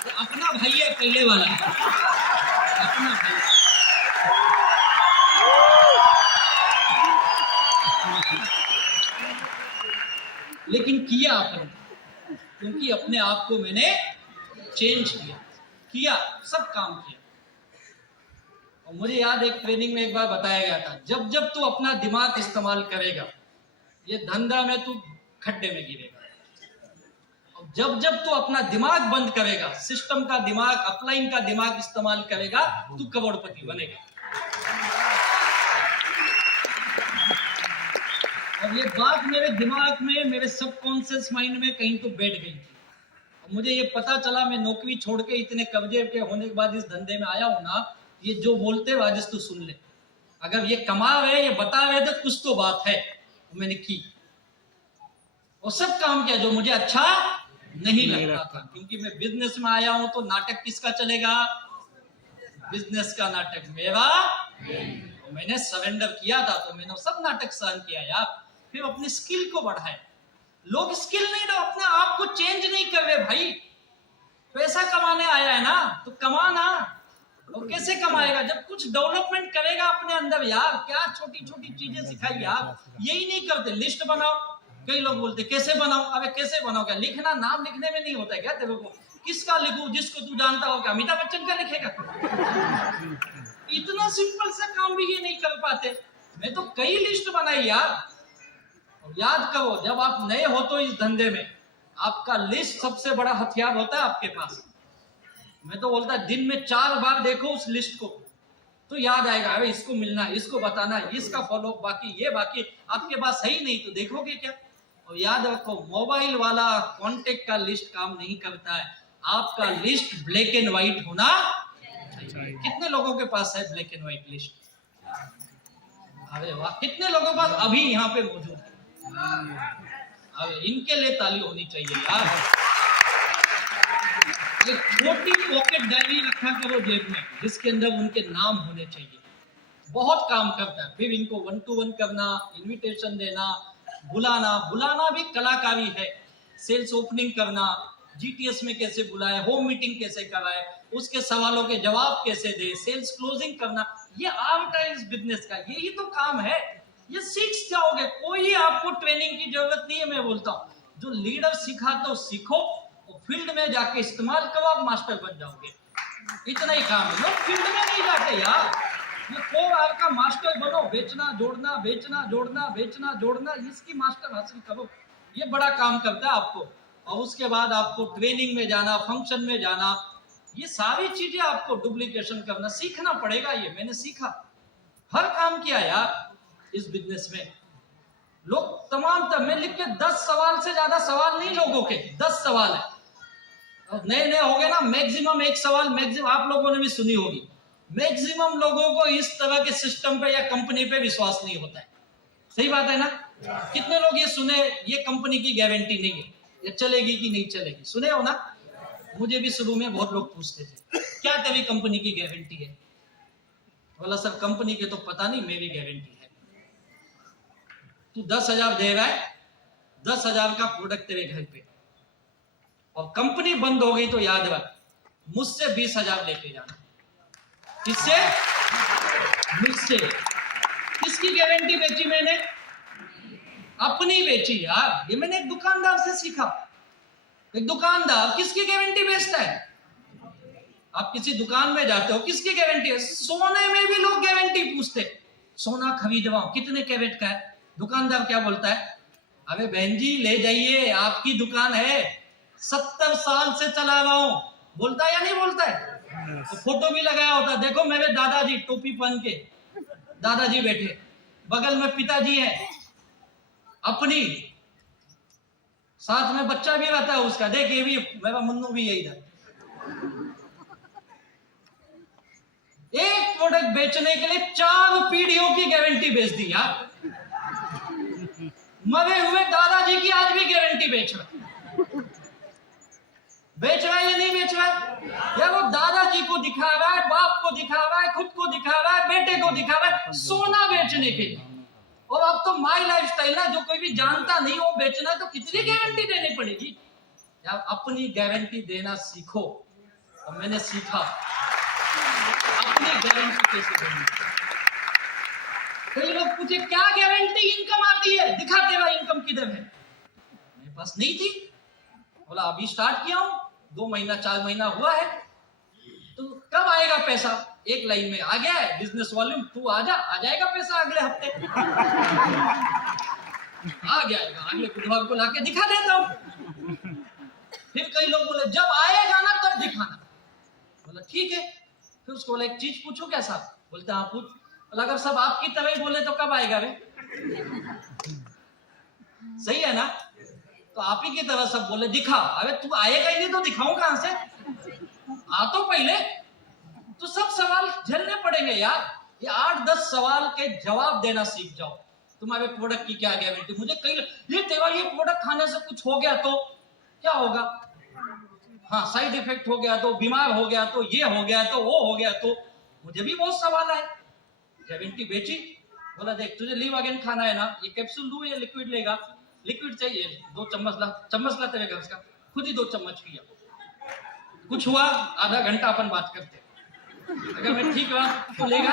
अपना भाई है पहले वाला, अपना भाई। लेकिन किया आपने, क्योंकि अपने आप को मैंने चेंज किया, सब काम किया। और मुझे याद एक ट्रेनिंग में एक बार बताया गया था, जब जब तू अपना दिमाग इस्तेमाल करेगा, ये धंधा में तू खड्डे में गिरेगा। और जब जब तू अपना दिमाग बंद करेगा, सिस्टम का दिमाग, अपलाइन का दिमाग इस्तेमाल करेगा, तू करोड़पति बनेगा। और ये बात मेरे दिमाग में, मेरे सबकॉन्शियस माइंड में कहीं तो बैठ गई थी। और मुझे ये पता चला, मैं नौकरी छोड़ के इतने कब्जे के होने के बाद इस धंधे में आया हूं ना, ये जो बोलते वाजिस तू सुन ले, अगर ये कमा रहे, ये बता रहे तो कुछ तो बात है। मैंने की और सब काम किया जो मुझे अच्छा नहीं लगता था, क्योंकि मैं बिजनेस में आया हूं तो नाटक किसका चलेगा? बिजनेस का नाटक मेरा। मैंने सरेंडर किया था तो मैंने सब नाटक सहन किया यार। फिर अपनी स्किल को बढ़ाया। लोग स्किल नहीं दो, अपने आप को चेंज नहीं कर रहे भाई। पैसा कमाने आया है ना, तो कमाना। और कैसे कमाएगा? जब कुछ डेवलपमेंट करेगा अपने अंदर यार। क्या छोटी छोटी चीजें सिखाई यार, यही नहीं करते। लिस्ट बनाओ, कई लोग बोलते कैसे बनाओ। अबे कैसे बनाओ? क्या लिखना नाम लिखने में नहीं होता है क्या तेरे को? किसका लिखूं? जिसको तू जानता हो क्या? अमिताभ बच्चन का लिखेगा? इतना सिंपल सा काम भी ये नहीं कर पाते। मैं तो कई लिस्ट बनाई यार। और याद करो, जब आप नए हो तो इस धंधे में आपका लिस्ट सबसे बड़ा हथियार होता है आपके पास। मैं तो बोलता दिन में 4 बार देखो उस लिस्ट को, तो याद आएगा, अरे इसको मिलना है, इसको बताना है, इसका फॉलो, बाकी ये बाकी आपके पास है ही नहीं तो देखोगे क्या? और याद रखो, मोबाइल वाला कांटेक्ट का लिस्ट काम नहीं करता है। आपका लिस्ट ब्लैक एंड व्हाइट होना चाहिए। कितने लोगों के पास है ब्लैक एंड व्हाइट लिस्ट? अरे वाह, कितने लोगों के पास अभी यहाँ पे मौजूद है? अरे इनके लिए ताली होनी चाहिए यार। एक छोटी पॉकेट डायरी रखा करो जेब में, जिसके अंदर उनके नाम होने चाहिए। बहुत काम करता है। फिर इनको 1 to 1 करना, इनविटेशन देना, बुलाना भी कलाकारी है। सेल्स ओपनिंग करना, जीटीएस में कैसे बुलाए, होम मीटिंग कैसे कराए, उसके सवालों के जवाब कैसे दे, सेल्स क्लोजिंग करना, ये आर्ट है इस बिजनेस का। यही तो काम है। ये सीख जाओगे, कोई आपको ट्रेनिंग की जरूरत नहीं है। मैं बोलता हूँ, जो लीडर सिखाता हो सीखो, और फील्ड में जाके इस्तेमाल करो, आप मास्टर बन जाओगे। इतना ही काम है। लोग फील्ड में नहीं जाते यार। ये 4 आवर का मास्टर बनो, बेचना जोड़ना, बेचना जोड़ना, बेचना जोड़ना, इसकी मास्टर हासिल करो। ये बड़ा काम करता है आपको। और उसके बाद आपको ट्रेनिंग में जाना, फंक्शन में जाना, ये सारी चीजें आपको डुप्लीकेशन करना सीखना पड़ेगा। ये मैंने सीखा, हर काम किया यार इस बिजनेस में। लोग तमाम मैं लिख के 10 सवाल से ज्यादा सवाल नहीं लोगों के, 10 सवाल है। नए नए हो गए ना, मैक्सिमम 1 सवाल, मैक्सिमम आप लोगों ने भी सुनी होगी। मैक्सिमम लोगों को इस तरह के सिस्टम पे या कंपनी पे विश्वास नहीं होता है। सही बात है ना? कितने लोग ये सुने, ये कंपनी की गारंटी नहीं है, ये चलेगी कि नहीं चलेगी? सुने हो ना? मुझे भी शुरू में बहुत लोग पूछते थे, क्या तेरी कंपनी की गारंटी है? बोला सर कंपनी के तो पता नहीं, मेरी गारंटी है। तू 10,000 दे रहा है, 10,000 का प्रोडक्ट तेरे घर पे, और कंपनी बंद हो गई तो याद रख, मुझसे 20,000 लेके जाना। किससे? मुझसे। किसकी गारंटी बेची मैंने? अपनी बेची यार। ये मैंने एक दुकानदार से सीखा। एक दुकानदार किसकी गारंटी बेचता है? आप किसी दुकान में जाते हो, किसकी गारंटी है? सोने में भी लोग गारंटी पूछते, सोना खरीदवाओ कितने कैरेट का है? दुकानदार क्या बोलता है? अरे बहन जी ले जाइए, आपकी दुकान है, 70 साल से चला रहा हूं। बोलता है या नहीं बोलता है? तो फोटो भी लगाया होता, देखो मेरे दादाजी टोपी पहन के, दादाजी बैठे, बगल में पिताजी है अपनी, साथ में बच्चा भी रहता है उसका, देख ये भी मेरा मुन्नू भी है इधर। एक प्रोडक्ट बेचने के लिए 4 पीढ़ियों की गारंटी बेच दी यार। मरे हुए दादाजी की आज भी गारंटी बेच रहा है या नहीं बेच रहा है? या वो दादाजी को दिखा रहा है, बाप को दिखा रहा है, खुद को दिखा रहा है, बेटे को दिखा रहा है, सोना बेचने के लिए। और अब तो माई लाइफ स्टाइल ना, जो कोई भी जानता नहीं वो बेचना है तो कितनी गारंटी देनी पड़ेगी यार। अपनी गारंटी देना सीखो। और मैंने सीखा अपनी गारंटी कैसे देनी। कई लोग पूछे क्या गारंटी इनकम आती है, दिखा तेरा इनकम किधर है। मेरे पास नहीं थी। बोला अभी स्टार्ट किया हूं, 2 महीना 4 महीना हुआ है, तो कब आएगा पैसा। एक लाइन में आ गया है बिजनेस वॉल्यूम, तू आ जाएगा पैसा अगले हफ्ते। आ जाएगा, अगले बुधवार को लाके दिखा देता हूं। फिर कई लोग बोले जब आएगा ना तब दिखाना। बोला ठीक है। फिर उसको बोला एक चीज पूछूं क्या साहब। बोलते हाँ पूछ। बोला अगर सब आपकी तरह ही बोले तो कब आएगा रे। सही है ना। तो आप ही की तरह सब बोले दिखा, अरे तू आएगा ही नहीं तो दिखाऊं कहां से। आ तो पहले तो सब सवाल झेलने पड़ेंगे यार। ये 8-10 सवाल के जवाब देना सीख जाओ। तुम्हारे प्रोडक्ट की क्या गारंटी। मुझे कई ये तेरा ये प्रोडक्ट खाने से कुछ हो गया तो क्या होगा। हाँ साइड इफेक्ट हो गया तो, बीमार हो गया तो, ये हो गया तो, वो हो गया तो। मुझे भी बहुत सवाल आए। गारंटी बेची। बोला देख तुझे लीव अगेन खाना है ना, ये कैप्सूल दूं या लिक्विड लेगा। लिक्विड चाहिए 2 चम्मच ला तेरे घर का। खुद ही 2 चम्मच पिया। कुछ हुआ आधा घंटा अपन बात करते, अगर मैं ठीक रहा तो लेगा।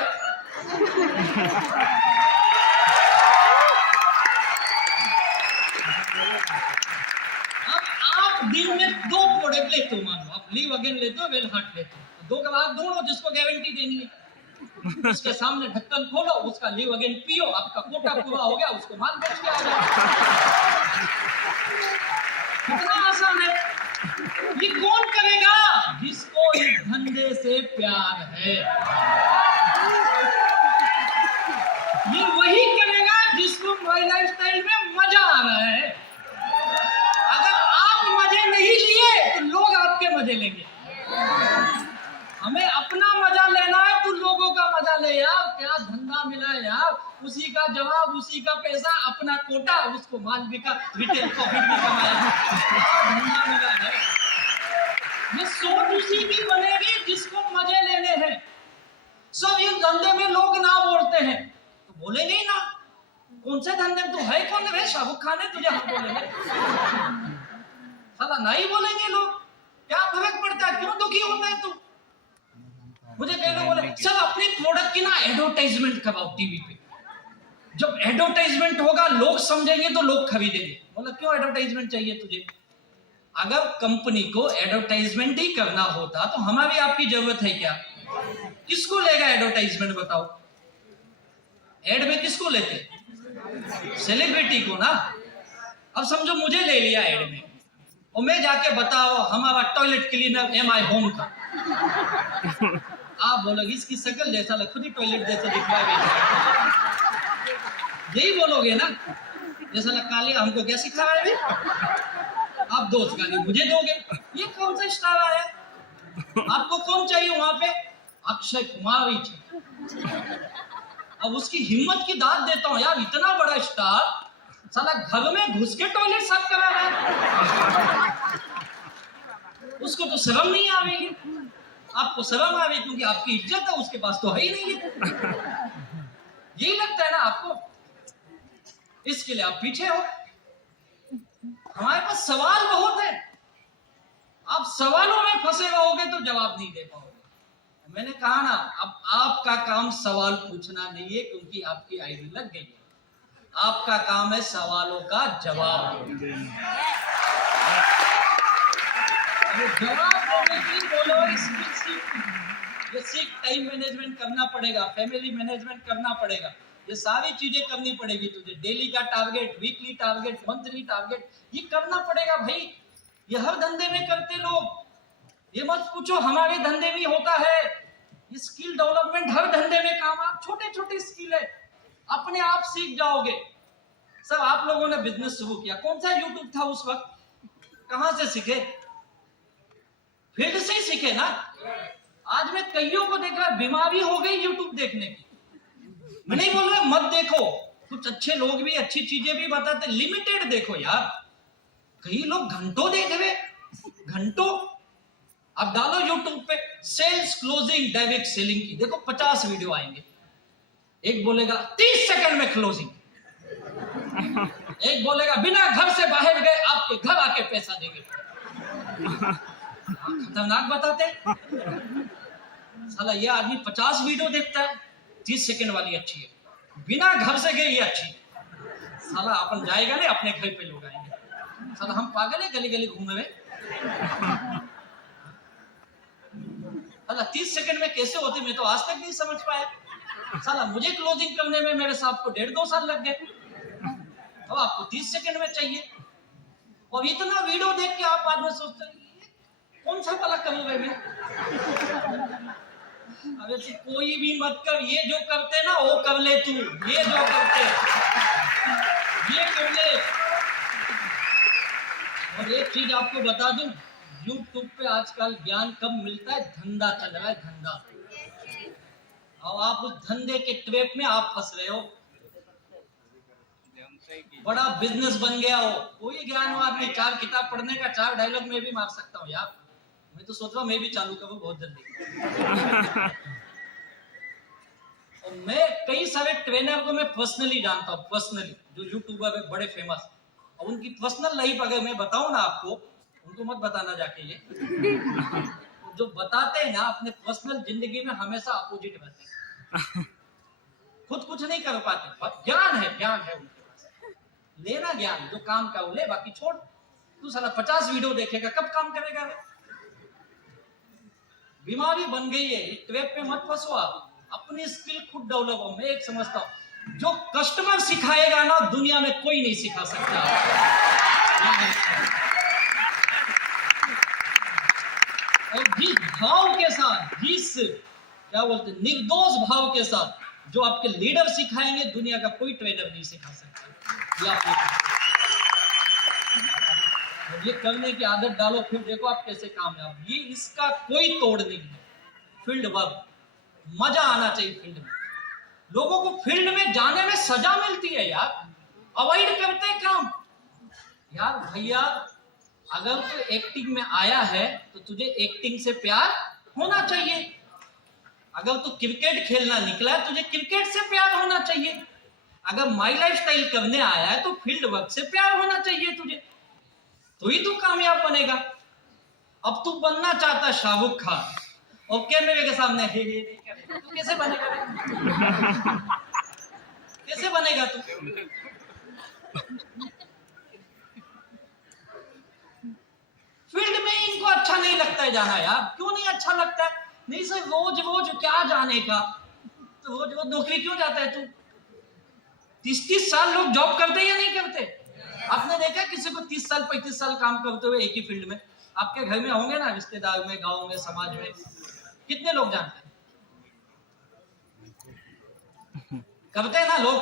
अब आप दिन में 2 प्रोडक्ट लेते हो, मान लो आप लीव अगेन लेते हो, वेल हार्ट लेते हो, 2 के बाद ढूंढो जिसको गारंटी देनी है। उसके सामने ढक्कन खोलो, उसका लीव अगेन पियो, आपका कोटा पूरा हो गया, उसको माल बेच के आ जाओ। कितना आसान है। ये कौन करेगा जिसको इस धंधे से प्यार है। ये वही करेगा जिसको लाइफस्टाइल में मजा आ रहा है। अगर आप मजे नहीं लिए तो लोग आपके मजे लेंगे। हमें अपना मजा लेना है तो लोगों का मजा ले यार। क्या धंधा मिला है यार, उसी का जवाब, उसी का पैसा, अपना कोटा, उसको माल बिका, रिटेल प्रॉफिट भी कमाया। धंधा मिला है। ये सोच उसी की बनेगी जिसको मजे लेने हैं। सब इस धंधे में लोग ना बोलते हैं तो बोलेंगे ही ना। कौन से धंधे में तू है कौन है, शाहरुख खान है तुझे हम बोलेंगे। साला नहीं बोलेंगे लोग, क्या फर्क पड़ता है, क्यों दुखी होता है तू। मुझे कई लोग बोले सब अपने प्रोडक्ट की ना एडवर्टाइजमेंट कराओ टीवी पे। जब एडवर्टाइजमेंट होगा लोग समझेंगे तो लोग खरीदेंगे। बोला क्यों एडवर्टाइजमेंट चाहिए तुझे। अगर कंपनी को एडवर्टाइजमेंट ही करना होता तो हमारी आपकी जरूरत है क्या। किसको लेगा एडवर्टाइजमेंट बताओ। एड में किसको लेते, सेलिब्रिटी को ना। अब समझो मुझे ले लिया एड में और मैं जाके बताओ हमारा टॉयलेट क्लीनर MI होम का। आप बोलोगे इसकी शक्ल जैसा लग, खुद ही टॉयलेट जैसा दिखवा। यही बोलोगे ना, जैसा लग काले हमको क्या सिखा रहा है। आप 2 गाली मुझे दोगे, ये कौन सा स्टार आया। आपको कौन चाहिए वहां पे, अक्षय कुमार ही चाहिए। अब उसकी हिम्मत की दाद देता हूँ यार, इतना बड़ा स्टार साला घर में घुस के टॉयलेट साफ करा रहा है। उसको तो शर्म नहीं आवेगी। आपको शर्म आवे क्योंकि आपकी इज्जत है, उसके पास तो है ही नहीं है। यही लगता है ना आपको, इसके लिए आप पीछे हो। हमारे पास सवाल बहुत है, आप सवालों में फंसे रहोगे तो जवाब नहीं दे पाओगे। मैंने कहा ना, अब आपका काम सवाल पूछना नहीं है क्योंकि आपकी आईडी लग गई है। आपका काम है सवालों का जवाब देना। जवाब देने की बोलो, ये सीख टाइम मैनेजमेंट करना पड़ेगा, फैमिली मैनेजमेंट करना पड़ेगा, ये सारी चीजें करनी पड़ेगी तुझे। डेली का target, weekly target, monthly target, ये करना पड़ेगा भाई। ये हर धंधे में करते लोग। ये मत पूछो हमारे धंधे में होता है। ये स्किल डेवलपमेंट हर धंधे में काम, आप छोटे छोटे स्किल है अपने आप सीख जाओगे। सब आप लोगों ने बिजनेस शुरू किया, कौन सा यूट्यूब था उस वक्त, कहां से सीखे, फील्ड से ही सीखे ना। आज मैं कईयों को देख रहा, बीमारी हो गई यूट्यूब देखने की। मैं नहीं बोल रहा मत देखो, कुछ अच्छे लोग भी अच्छी चीजें भी बताते, लिमिटेड देखो यार। कई लोग घंटों देख रहे, घंटों। आप डालो यूट्यूब पे सेल्स क्लोजिंग, डायरेक्ट सेलिंग की, देखो 50 वीडियो आएंगे। एक बोलेगा 30 सेकंड में क्लोजिंग, एक बोलेगा बिना घर से बाहर गए आपके घर आके पैसा देंगे। खतरनाक बताते। साला ये आदमी 50 वीडियो देखता है, 30 सेकंड वाली अच्छी है, बिना घर से गए ये अच्छी है। साला अपन जाएगा नहीं, अपने घर पे लोग आएंगे। साला हम पागल है गली गली घूमे हुए। साला 30 सेकंड में कैसे होती मैं तो आज तक नहीं समझ पाया। साला मुझे क्लोजिंग करने में मेरे साहब को 1.5-2 साल लग गए, तो आपको 30 सेकंड में चाहिए। और इतना वीडियो देख के आप बाद में सोचते हैं कौन सा वाला करूंगा मैं। अरे तू कोई भी मत कर, ये जो करते ना वो कर ले तू, ये जो करते ये कर ले। और एक चीज आपको बता दूं, YouTube पे आजकल ज्ञान कम मिलता है, धंधा चल रहा है, धंधा। और आप उस धंधे के ट्रैप में आप फंस रहे हो। बड़ा बिजनेस बन गया हो, कोई ज्ञानवान नहीं, 4 किताब पढ़ने का 4 डायलॉग में भी मार सकता हूँ यार। मैं तो सोच रहा हूँ मैं भी चालू करूँ बहुत जल्दी। और मैं कई सारे ट्रेनर को मैं पर्सनली जानता हूँ, पर्सनली, जो यूट्यूबर है बड़े फेमस, और उनकी पर्सनल लाइफ अगर मैं बताऊं ना आपको, उनको मत बताना जाके ये। जो बताते हैं ना अपने पर्सनल जिंदगी में हमेशा अपोजिट रहते हैं, खुद कुछ नहीं कर पाते। ज्ञान है, ज्ञान है उनके पास, लेना ज्ञान, जो काम का वो ले, बाकी छोड़। तू साला 50 वीडियो देखेगा, कब काम करेगा वे? बीमारी बन गई है, इस ट्रैप पे मत फंसो आप, अपनी स्किल खुद डेवलप हो। मैं एक समझता हूँ, जो कस्टमर सिखाएगा ना दुनिया में कोई नहीं सिखा सकता। और जिस भाव के साथ, जिस क्या बोलते निर्दोष भाव के साथ जो आपके लीडर सिखाएंगे, दुनिया का कोई ट्रेनर नहीं सिखा सकता। और ये करने की आदत डालो, फिर देखो आप कैसे कामयाब। ये इसका कोई तोड़ नहीं है। फील्ड वर्क, मजा आना चाहिए फील्ड में। लोगों को फील्ड में जाने में सजा मिलती है यार, अवॉइड करते हैं काम। यार भैया, अगर तू एक्टिंग में आया है तो तुझे एक्टिंग से प्यार होना चाहिए। अगर तू क्रिकेट खेलना निकला है, तुझे क्रिकेट से प्यार होना चाहिए। अगर माई लाइफस्टाइल करने आया है तो फील्ड वर्क से प्यार होना चाहिए तुझे, तो ही तू कामयाब बनेगा। अब तू बनना चाहता शाहरुख खान और कैमरे के सामने हे तू कैसे बनेगा? कैसे बनेगा तू? फील्ड में इनको अच्छा नहीं लगता है जाना यार। क्यों नहीं अच्छा लगता है? नहीं सर, रोज रोज क्या जाने का, तो रोज रोज नौकरी क्यों जाता है तू? 30-30 साल लोग जॉब करते या नहीं करते? आपने देखा किसी को 30 साल 35 साल काम करते हुए एक ही फील्ड में? आपके घर में होंगे ना, रिश्तेदार में, गांव में, समाज में, कितने लोग जानते हैं? करते हैं ना लोग।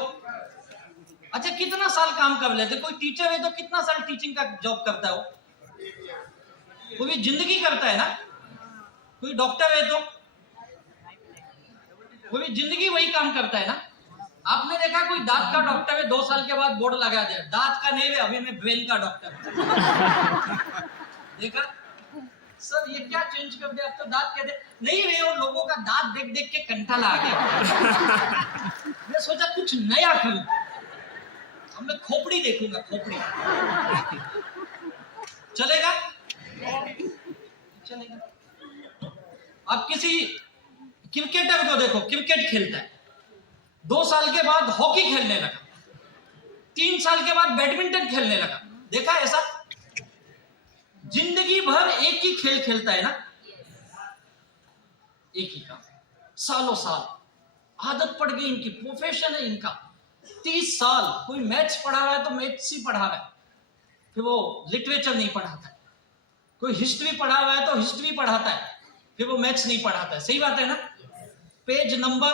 अच्छा, कितना साल काम कर लेते? कोई टीचर है तो कितना साल टीचिंग का जॉब करता है वो? पूरी जिंदगी करता है ना। कोई डॉक्टर है तो पूरी जिंदगी वही काम करता है ना। आपने देखा कोई दांत का डॉक्टर है, 2 साल के बाद बोर्ड लगा दिया, दांत का नहीं है, अभी मैं ब्रेन का डॉक्टर। देखा सर, ये क्या चेंज कर दिया, अब तो दांत कहते नहीं रहे हो। लोगों का दांत देख देख के कंटाला आ गया। मैं सोचा कुछ नया करूं, अब मैं खोपड़ी देखूंगा, खोपड़ी। चलेगा? चलेगा। अब किसी क्रिकेटर को देखो, क्रिकेट खेलता है, 2 साल के बाद हॉकी खेलने लगा, 3 साल के बाद बैडमिंटन खेलने लगा। देखा ऐसा? जिंदगी भर एक ही खेल खेलता है ना, एक ही का, सालों साल आदत पड़ गई इनकी, प्रोफेशन है इनका। 30 साल कोई मैथ्स पढ़ा रहा है तो मैथ्स ही पढ़ा रहा है, फिर वो लिटरेचर नहीं पढ़ाता है। कोई हिस्ट्री पढ़ा रहा है तो हिस्ट्री पढ़ाता है, फिर वो मैथ्स नहीं पढ़ाता है। सही बात है ना? पेज नंबर,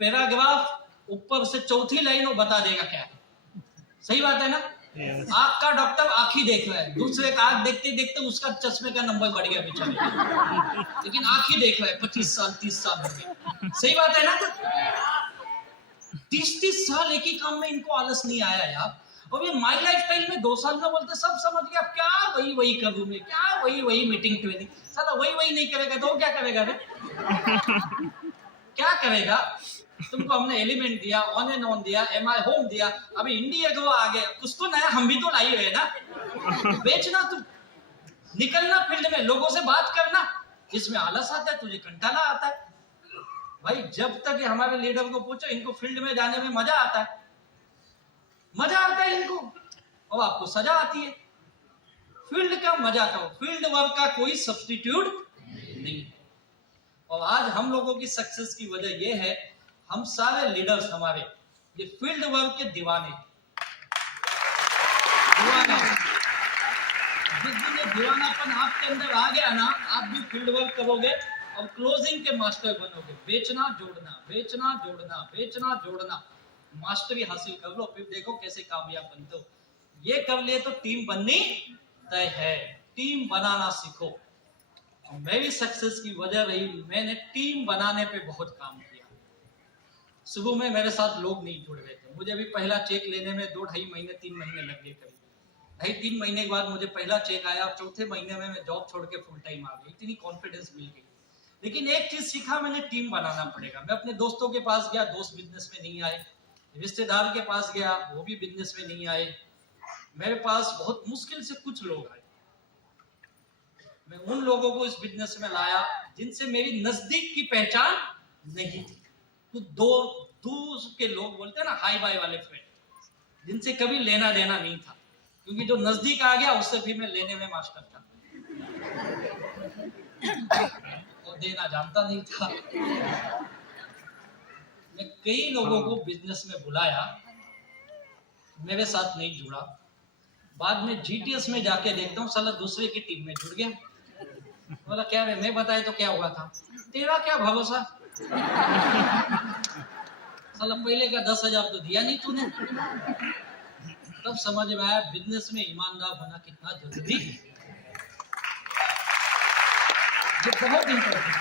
पैराग्राफ, ऊपर से चौथी लाइन वो बता देगा क्या। सही बात है ना? आँख का डॉक्टर आँख ही देख रहा है, दूसरे का आँख देखते देखते उसका चश्मे का नंबर बढ़ गया बेचारे, लेकिन आँख ही देख रहा है। 25 साल 30 साल हो गए। सही बात है ना? 30-30 साल एक ही काम में इनको आलस नहीं आया यार। और ये माई लाइफस्टाइल में 2 साल में बोलते सब समझ गया, क्या वही करूं मैं, क्या वही मीटिंग ट्रेनिंग। साला वही नहीं करेगा तो क्या करेगा रे? क्या करेगा? तुमको हमने एलिमेंट दिया, ऑन एंड ऑन दिया, एमआई होम दिया, अभी इंडिया को आ गया, कुछ तो नया हम भी तो लाई हुए ना, बेचना तुम। निकलना फील्ड में, लोगों से बात करना, इसमें आलस आता है, तुझे कंटाला आता है। भाई जब तक ये हमारे लीडर को पूछो, इनको फील्ड में जाने में मजा आता है, मजा आता है इनको, और आपको सजा आती है। फील्ड का मजा करो, फील्ड वर्क का कोई सब्स्टिट्यूट नहीं है। और आज हम लोगों की सक्सेस की वजह यह है, हम सारे लीडर्स हमारे ये फील्ड वर्क के दीवाने दीवाना। जिस दिन ये दीवानापन आपके अंदर आ गया ना, आप भी फील्ड वर्क करोगे और क्लोजिंग के मास्टर बनोगे। बेचना जोड़ना, बेचना जोड़ना, बेचना जोड़ना, मास्टरी हासिल कर लो, फिर देखो कैसे कामयाब बनते हो। ये कर लिए तो टीम बननी तय है, टीम बनाना सीखो। मेरी सक्सेस की वजह रही, मैंने टीम बनाने पे बहुत काम किया। शुरू में मेरे साथ लोग नहीं जुड़ रहे थे, मुझे भी पहला चेक लेने में 2-2.5 महीने 3 महीने लग गए। करीब 2.5-3 महीने के बाद मुझे पहला चेक आया, चौथे महीने में मैं जॉब छोड़ के फुल टाइम आ गई, इतनी कॉन्फिडेंस मिल गई। लेकिन एक चीज सीखा मैंने, टीम बनाना पड़ेगा। मैं अपने दोस्तों के पास गया, दोस्त बिजनेस में नहीं आए, रिश्तेदार के पास गया, वो भी बिजनेस में नहीं आए, मेरे पास बहुत मुश्किल से कुछ लोग आए। मैं उन लोगों को इस बिजनेस में लाया जिनसे मेरी नजदीक की पहचान नहीं थी। तो दूर के लोग बोलते हैं ना, हाई बाय वाले फ्रेंड, जिनसे कभी लेना देना नहीं था, क्योंकि जो नजदीक आ गया उससे फिर मैं लेने में मास्टर था और देना जानता नहीं था। मैं कई लोगों को बिजनेस में बुलाया, मेरे साथ नहीं जुड़ा। बाद में जीटीएस में जाके देखता हूँ, साला दूसरे की टीम में जुड़ गया। बोला क्या है, मैं बताए तो क्या हुआ था, तेरा क्या भरोसा, साला पहले का 10,000 तो दिया नहीं तूने। तब समझ में आया बिजनेस में ईमानदार होना कितना जरूरी है, ये बहुत इंपॉर्टेंट है।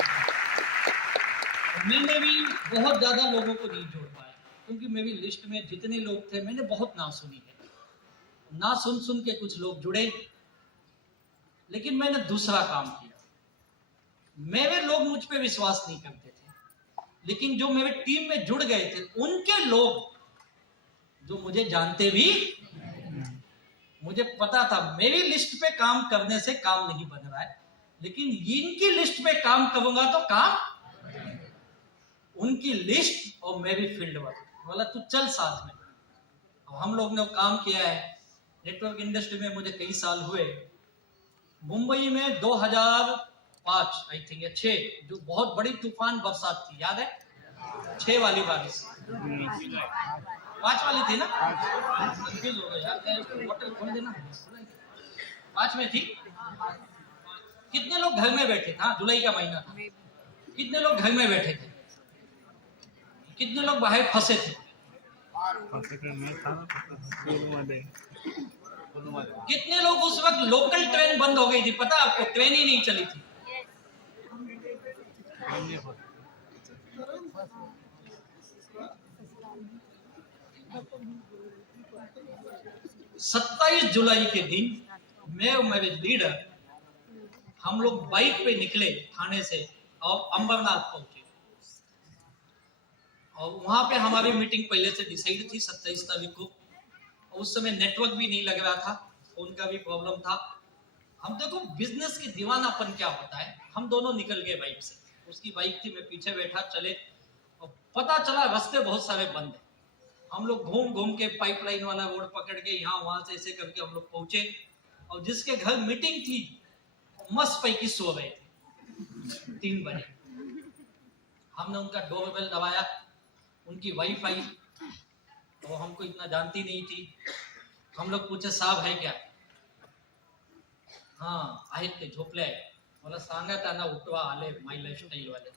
मैंने भी बहुत ज्यादा लोगों को नहीं जोड़ पाया, क्योंकि मेरी लिस्ट में जितने लोग थे मैंने बहुत ना सुनी है, ना सुन के कुछ लोग जुड़े। लेकिन मैंने दूसरा काम किया, मेरे लोग मुझ पे विश्वास नहीं करते थे, लेकिन जो मेरे टीम में जुड़ गए थे उनके लोग, जो मुझे जानते भी, मुझे पता था मेरी लिस्ट पे काम करने से काम नहीं बन रहा है, लेकिन इनकी लिस्ट पे काम करूंगा तो काम, उनकी लिस्ट और मेरी फील्ड वर्क। बोला तू चल साथ में। अब हम लोग ने काम किया है, नेटवर्क इंडस्ट्री में मुझे कई साल हुए। मुंबई में 2005 आई थिंक या 6, जो बहुत बड़ी तूफान बरसात थी, याद है? 6 वाली बारिश, 5 वाली थी ना, कंफ्यूज हो गए यार, होटल खोल देना। 5 में थी। कितने लोग घर में बैठे थे? हाँ, जुलाई का महीना था। कितने लोग घर में बैठे थे, कितने लोग बाहर फंसे थे, कितने लोग उस वक्त लोकल ट्रेन बंद हो गई थी, पता आपको? ट्रेन ही नहीं चली थी। सत्ताईस जुलाई के दिन मैं और मेरे लीडर, हम लोग बाइक पे निकले थाने से और अंबरनाथ पहुंचे। और वहां पे हमारी मीटिंग पहले से डिसाइड थी 27 तारीख को। और उस समय नेटवर्क भी नहीं लग रहा था, फोन का भी प्रॉब्लम था। हम देखो बिजनेस की दीवानापन क्या होता है। हम दोनों निकल गए बाइक से, उसकी बाइक थी, मैं पीछे बैठा, चले। और पता चला रास्ते बहुत सारे बंद है। हम लोग घूम घूम के पाइपलाइन वाला रोड पकड़ के यहाँ वहां से ऐसे करके हम लोग पहुंचे। और जिसके घर मीटिंग थी मस्त पैकी सो रहे थे 3 बजे। हमने उनका डोरबेल दबाया, उनकी वाईफाई, तो हमको इतना जानती नहीं थी। हम लोग पूछे साहब है क्या? हाँ आहेत ते झोपले आहे। मला सांगत ना उठवा आले माय लाईफस्टाईल वाले।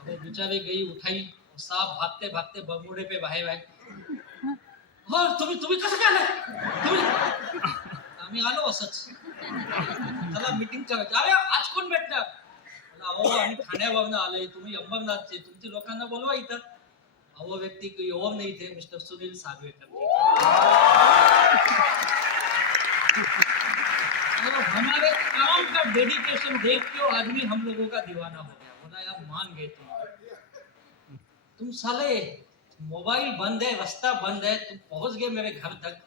अब बेचारे गई उठाई, साहब भागते भागते बरमुडे पे बाहेर आए। हो तुम्ही कसं काय आलाय? आम्ही आलो असंच, चला मीटिंग करायची। अरे आज कोण भेटणार? अहो आम्ही ठाण्यावरनं आलोय, तुम्ही अंबरनाथचे, तुमची लोकांना बोलवा इथं। वो व्यक्ति कोई और नहीं थे, मिस्टर सुनील सागवेकर जी। तो हमारे काम का डेडिकेशन देख के आदमी हम लोगों का दीवाना हो गया। बोला यार मान गए तुम साले, मोबाइल बंद है, रास्ता बंद है, तुम पहुंच गए मेरे घर तक।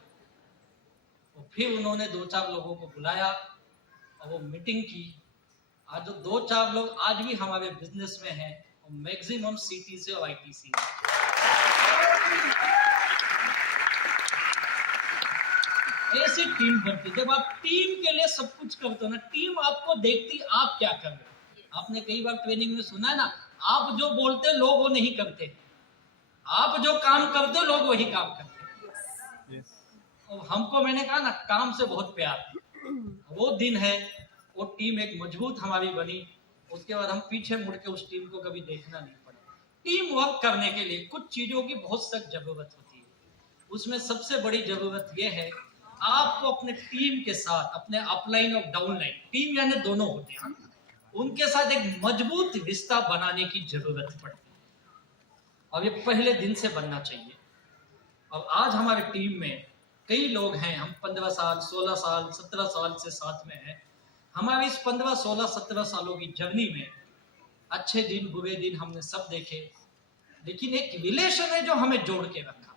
फिर उन्होंने 2-4 लोगों को बुलाया और वो मीटिंग की। आज जो 2-4 लोग आज भी हमारे बिजनेस में हैं, वो मैक्सिमम सिटी से और आईटीसी है। ऐसी टीम बनती। जब आप टीम के लिए सब कुछ करते हो ना, टीम आपको देखती आप क्या कर रहे हो। आपने कई बार ट्रेनिंग में सुना है ना, आप जो बोलते लोग वो नहीं करते, आप जो काम करते लोग वही काम करते। और हमको, मैंने कहा ना, काम से बहुत प्यार है। वो दिन है, वो टीम एक मजबूत हमारी बनी। उसके बाद हम पीछे मुड़ के उस टीम को कभी देखना नहीं पड़ा। टीम वर्क करने के लिए कुछ चीजों की बहुत सख्त जरूरत होती है। उसमें सबसे बड़ी जरूरत यह है, आपको अपने टीम के साथ, अपने अपलाइन और डाउनलाइन, टीम यानी दोनों होते हैं, उनके साथ एक मजबूत रिश्ता बनाने की जरूरत पड़ती है। और ये पहले दिन से बनना चाहिए। अब आज हमारी टीम में कई लोग हैं, हम 15 साल, 16 साल, 17 साल से साथ में हैं। हमारी इस 15, 16, 17 सालों की जर्नी में अच्छे दिन, बुरे दिन हमने सब देखे, लेकिन एक रिलेशन है जो हमें जोड़ के रखा।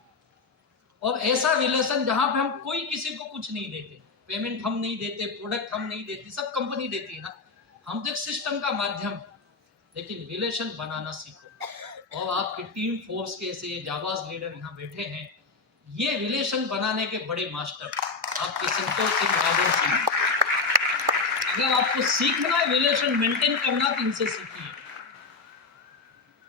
और ऐसा रिलेशन जहां पे हम कोई किसी को कुछ नहीं देते, पेमेंट हम नहीं देते, प्रोडक्ट हम नहीं देते, सब कंपनी देती है ना, हम तो एक सिस्टम का माध्यम है। लेकिन रिलेशन बनाना सीखो। और आपकी टीम फोर्स के ऐसे जाबाज लीडर यहाँ बैठे हैं, ये रिलेशन बनाने के बड़े मास्टर आपके संतोष सिंह, राजन सिंह। अगर आपको सीखना है रिलेशन मेंटेन करना, तो इनसे सीखिए।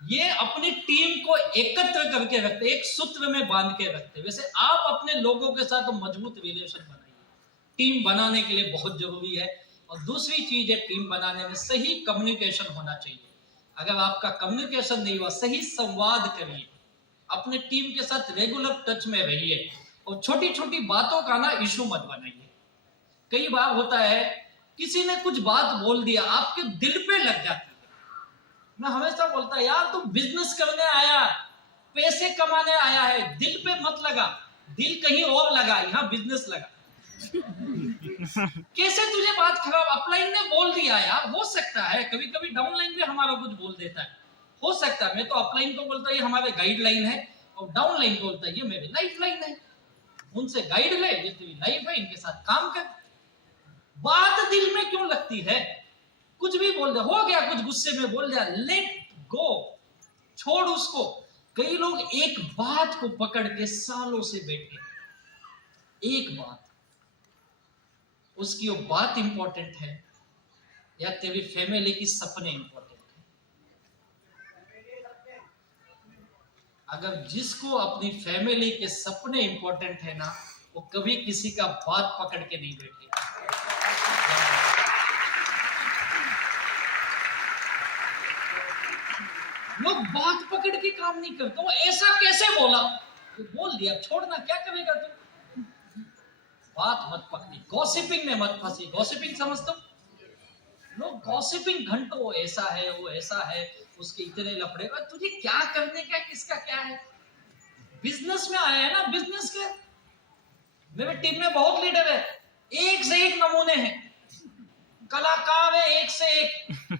ये अपनी टीम को एकत्र करके रखते, एक सूत्र में बांध के रखते। वैसे आप अपने लोगों के साथ मजबूत रिलेशन बनाइए। टीम बनाने के लिए बहुत जरूरी है। और दूसरी चीज है, टीम बनाने में सही कम्युनिकेशन होना चाहिए। अगर आपका कम्युनिकेशन नहीं हुआ, सही संवाद करिए, अपने टीम के साथ रेगुलर टच में रहिए। और छोटी छोटी बातों का ना इशू मत बनाइए। कई बार होता है, किसी ने कुछ बात बोल दिया, आपके दिल पे लग जाती है। मैं हमेशा बोलता, यार तुम बिजनेस करने आया, पैसे कमाने आया है, दिल पे मत लगा, दिल कहीं और लगा, यहाँ बिजनेस लगा। कैसे तुझे बात खराब, अपलाइन ने बोल दिया यार, हो सकता है कभी कभी डाउनलाइन भी हमारा कुछ बोल देता है, हो सकता है। मैं तो अपलाइन को बोलता है ये हमारे गाइडलाइन है, और डाउनलाइन को बोलता है ये मेरी लाइफ लाइन है। उनसे गाइड ले, ये तेरी लाइफ है, इनके साथ काम कर। बात दिल में क्यों लगती है? कुछ भी बोल दे, हो गया, कुछ गुस्से में बोल दिया, लेट गो, छोड़ उसको। कई लोग एक बात को पकड़ के सालों से बैठे, एक बात, उसकी वो बात इंपॉर्टेंट है या तेरी फैमिली की सपने इंपॉर्टेंट है? अगर जिसको अपनी फैमिली के सपने इंपॉर्टेंट है ना, वो कभी किसी का बात पकड़ के नहीं बैठेगा। लोग बात पकड़ के काम नहीं करते। वो ऐसा कैसे बोला, तो बोल दिया, छोड़ना, क्या करेगा तू? बात मत पकड़ी, गॉसिपिंग में मत फंसी। गॉसिपिंग समझते हो? लोग गॉसिपिंग घंटों, वो ऐसा है, वो ऐसा है, उसके इतने लफड़े, और तुझे क्या करने का, किसका क्या है? बिजनेस में आया है ना, बिजनेस के। मेरे टीम में बहुत लीडर है, एक से एक नमूने हैं, कलाकार है एक से एक।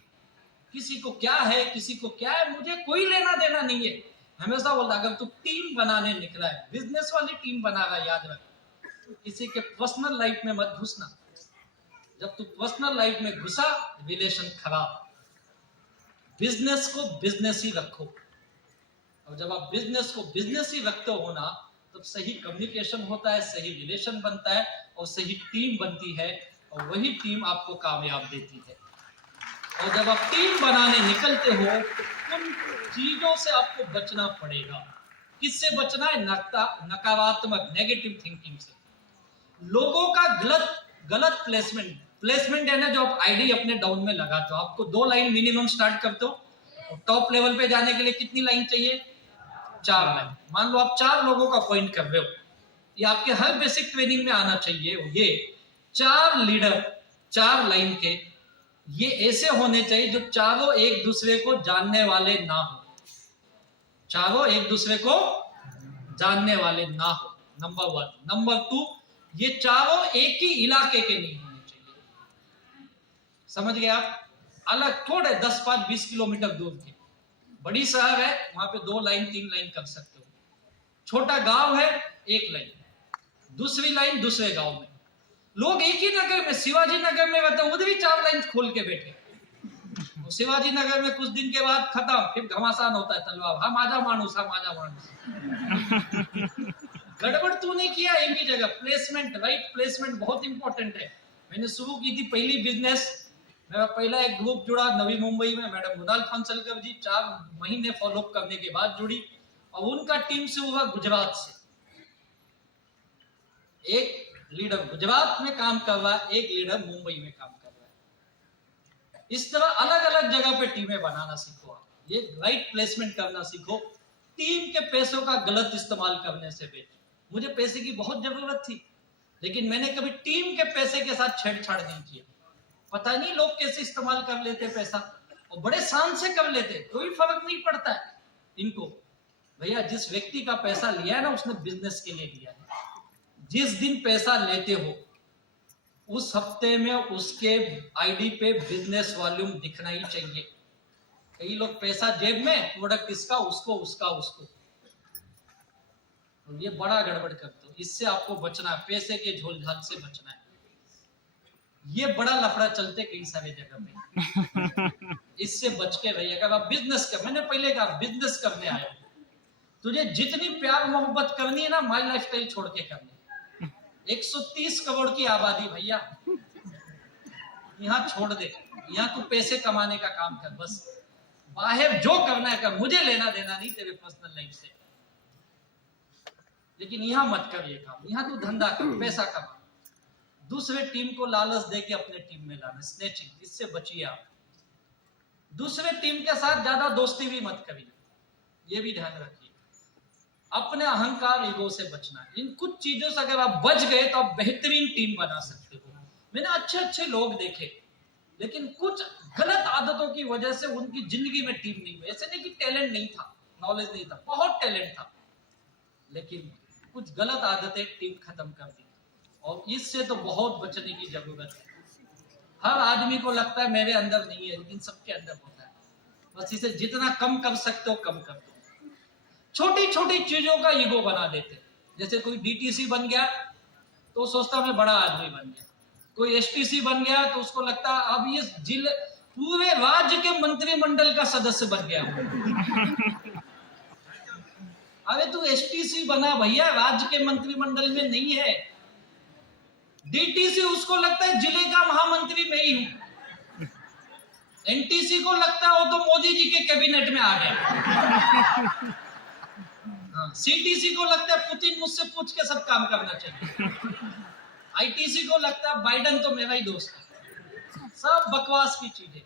किसी को क्या है, किसी को क्या है, मुझे कोई लेना देना नहीं है। हमेशा बोलता, अगर तू टीम बनाने निकला है, बिजनेस वाली टीम बना रहा, याद रख, किसी के पर्सनल लाइफ में मत घुसना। जब तू पर्सनल लाइफ में घुसा, रिलेशन खराब। बिजनेस को बिजनेस ही रखो। और जब आप बिजनेस को बिजनेस ही रखते हो ना, तब सही कम्युनिकेशन होता है, सही रिलेशन बनता है, और सही टीम बनती है, और वही टीम आपको कामयाब देती है। और जब आप टीम बनाने निकलते हो, तो उन चीजों से आपको बचना पड़ेगा। किससे बचना है? नकारात्मक, नेगेटिव थिंकिंग से। लोगों का गलत प्लेसमेंट है ना, जो आप आईडी अपने डाउन में लगाते हो। आपको 2 लाइन मिनिमम स्टार्ट करते हो, और टॉप लेवल पे जाने के लिए कितनी लाइन चाहिए? 4 लाइन। मान लो आप 4 लोगों का पॉइंट कर रहे हो, ये आपके हर बेसिक ट्रेनिंग में आना चाहिए। ये 4 लीडर 4 लाइन के, ये ऐसे होने चाहिए जो चारों एक दूसरे को जानने वाले ना हो। चारों एक दूसरे को जानने वाले ना हो, नंबर 1। नंबर 2, ये चारों एक ही इलाके के नहीं होने चाहिए। समझ गए आप? अलग थोड़े 10, 5, 20 किलोमीटर दूर के। बड़ी शहर है, वहां पे 2 लाइन 3 लाइन कर सकते हो। छोटा गांव है, 1 लाइन, दूसरी लाइन दूसरे गांव में। लोग एक ही नगर में, शिवाजी नगर में रहते, उधर ही 4 लाइन खोल के बैठे। तो शिवाजी नगर में कुछ दिन के बाद खत्म, फिर घमासान होता है तलवार, हम आजा मानुस, हम आजा मानुस। गड़बड़ तूने किया एक ही जगह। प्लेसमेंट, राइट प्लेसमेंट बहुत इंपॉर्टेंट है। मैंने शुरू की थी पहली बिजनेस, मेरा पहला एक ग्रुप जुड़ा नवी मुंबई में, मैडम मुदाल फंसलकर जी 4 महीने फॉलोअप करने के बाद जुड़ी, और उनका टीम से हुआ गुजरात से। एक लीडर गुजरात में काम कर रहा है, एक लीडर मुंबई में काम कर रहा है। इस तरह अलग अलग जगह पे टीमें बनाना सीखो आप, ये राइट प्लेसमेंट करना सीखो। टीम के पैसों का गलत इस्तेमाल करने से बचो। मुझे पैसे की बहुत जरूरत थी, लेकिन मैंने कभी टीम के पैसे के साथ छेड़छाड़ नहीं किया। पता नहीं लोग कैसे इस्तेमाल कर लेते पैसा, और बड़े शान से कर लेते, कोई फर्क नहीं पड़ता है इनको। भैया जिस व्यक्ति का पैसा लिया है ना, उसने बिजनेस के लिए लिया है। जिस दिन पैसा लेते हो उस हफ्ते में उसके आईडी पे बिजनेस वॉल्यूम दिखना ही चाहिए। कई लोग पैसा जेब में, प्रोडक्ट इसका, उसको, उसका, उसको, तो ये बड़ा गड़बड़ करते हो। इससे आपको बचना है, पैसे के झोल-झाल से बचना है। ये बड़ा लफड़ा चलते कई सारे जगह पे, इससे बच के रहिए। अगर आप बिजनेस कर, मैंने पहले कहा बिजनेस करने आए हो, तुझे जितनी प्यार मोहब्बत करनी है ना, माई लाइफस्टाइल छोड़ के करनी। 130 करोड़ की आबादी भैया, यहाँ छोड़ दे, यहाँ तू पैसे कमाने का काम कर बस। बाहर जो करना है कर, मुझे लेना देना नहीं तेरे पर्सनल लाइफ से। लेकिन यहाँ मत कर ये काम, यहाँ तू धंधा कर, पैसा कमा। दूसरे टीम को लालच दे के अपने टीम में लाना, स्नेचिंग, इससे बचिए आप। दूसरे टीम के साथ ज्यादा दोस्ती भी मत करिए, ये भी ध्यान रखिए। अपने अहंकार, ईगो से बचना। इन कुछ चीजों से अगर आप बच गए तो आप बेहतरीन टीम बना सकते हो। मैंने अच्छे अच्छे लोग देखे, लेकिन कुछ गलत आदतों की वजह से उनकी जिंदगी में टीम नहीं हुई। ऐसे नहीं कि टैलेंट नहीं था, नॉलेज नहीं था, बहुत टैलेंट था, लेकिन कुछ गलत आदतें टीम खत्म कर दी। और इससे तो बहुत बचने की जरूरत है। हर आदमी को लगता है मेरे अंदर नहीं है, लेकिन सबके अंदर होता है। बस इसे जितना कम कर सकते हो कम कर दो। छोटी छोटी चीजों का ईगो बना देते। जैसे कोई डीटीसी बन गया तो सोचता मैं बड़ा आदमी बन गया, कोई एसटीसी बन गया तो उसको लगता अब ये जिले पूरे राज्य के मंत्रिमंडल का सदस्य बन गया। अरे तू एसटीसी बना भैया, राज्य के मंत्रिमंडल में नहीं है। डीटीसी उसको लगता है जिले का महामंत्री मैं ही हूं। एनटीसी को लगता है वो तो मोदी जी के कैबिनेट में आ गया। सीटीसी को लगता है पुतिन मुझसे पूछ के सब काम करना चाहिए। आईटीसी को लगता है बाइडन तो मेरा ही दोस्त है। सब बकवास की चीजें,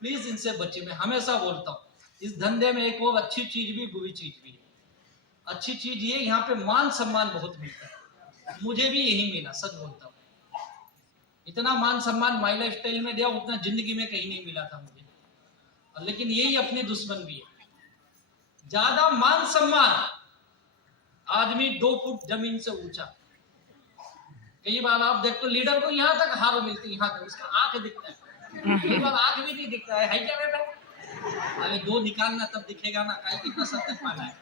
प्लीज इनसे बचिए। मैं हमेशा बोलता हूँ इस धंधे में एक और अच्छी चीज भी बुरी चीज भी है। अच्छी चीज ये, यहाँ पे मान सम्मान बहुत मिलता है। मुझे भी यही मिला, सच बोलता हूँ। इतना मान सम्मान माई लाइफ स्टाइल में दिया उतना जिंदगी में कहीं नहीं मिला था मुझे। लेकिन यही अपनी दुश्मन भी है। ज्यादा मान सम्मान, आदमी 2 फुट जमीन से ऊंचा। कई बार आप देखते हो लीडर को यहाँ तक हार मिलती है, यहाँ तक उसका आंख दिखता है, कई बार आंख भी नहीं दिखता है क्या बेटा? अरे 2 निकालना तब दिखेगा ना, कहीं कितना सर तक पाना है।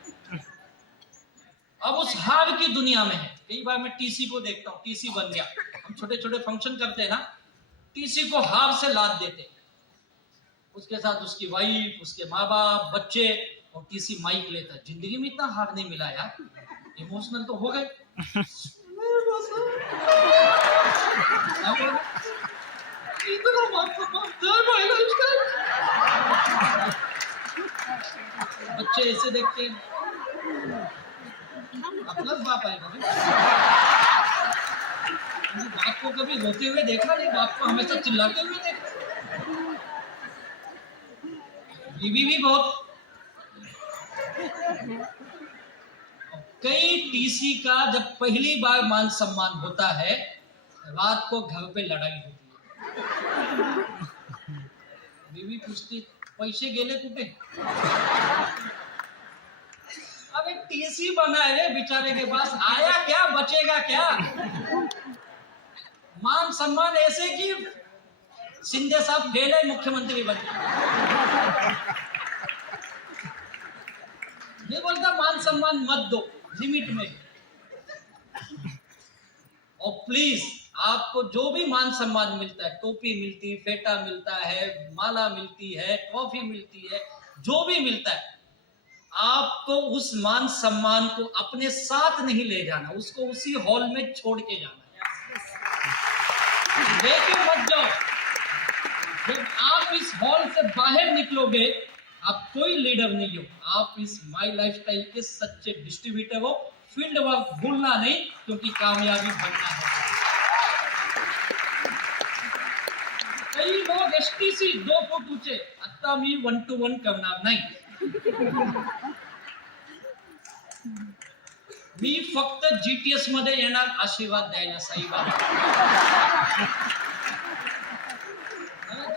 अब उस हार की दुनिया में है। कई बार मैं टीसी को देखता हूँ, टीसी बन गया, हम छोटे छोटे फंक्शन करते हैं ना, टीसी को हार से लाद देते, उसके साथ उसकी वाइफ, उसके माँ बाप, बच्चे, और टीसी माइक लेता है। जिंदगी में इतना हार नहीं मिला यार, इमोशनल तो हो गए। बच्चे ऐसे देखते हैं, अपना बाप आएगा। बाप को कभी रोते हुए देखा नहीं, बाप को हमेशा चिल्लाते हुए देखा। बीवी भी बहुत। कई टीसी का जब पहली बार मान सम्मान होता है, रात को घर पे लड़ाई होती है। बीवी पूछती पैसे गेले कुठे? अब एक टीसी बना है बेचारे के पास, आया क्या, बचेगा क्या? मान सम्मान ऐसे कि शिंदे साहब फेल है, मुख्यमंत्री बन गए। मैं बोलता मान सम्मान मत दो, लिमिट में। और प्लीज आपको जो भी मान सम्मान मिलता है, टोपी मिलती, फेटा मिलता है, माला मिलती है, ट्रॉफी मिलती है, जो भी मिलता है, आपको उस मान सम्मान को अपने साथ नहीं ले जाना, उसको उसी हॉल में छोड़ के जाना, लेके मत जाओ। जब आप इस हॉल से बाहर निकलोगे, आप कोई लीडर नहीं हो, आप इस माई लाइफस्टाइल के सच्चे डिस्ट्रीब्यूटर हो। फील्ड वर्क भूलना नहीं, क्योंकि कामयाबी बनना है। कई लोग एसटीसी 2 फूट ऊंचे, आता मी 1-to-1 करणार नाही, मी फक्त जीटीएस मध्ये येणार आशीर्वाद द्यायला साईबाबा।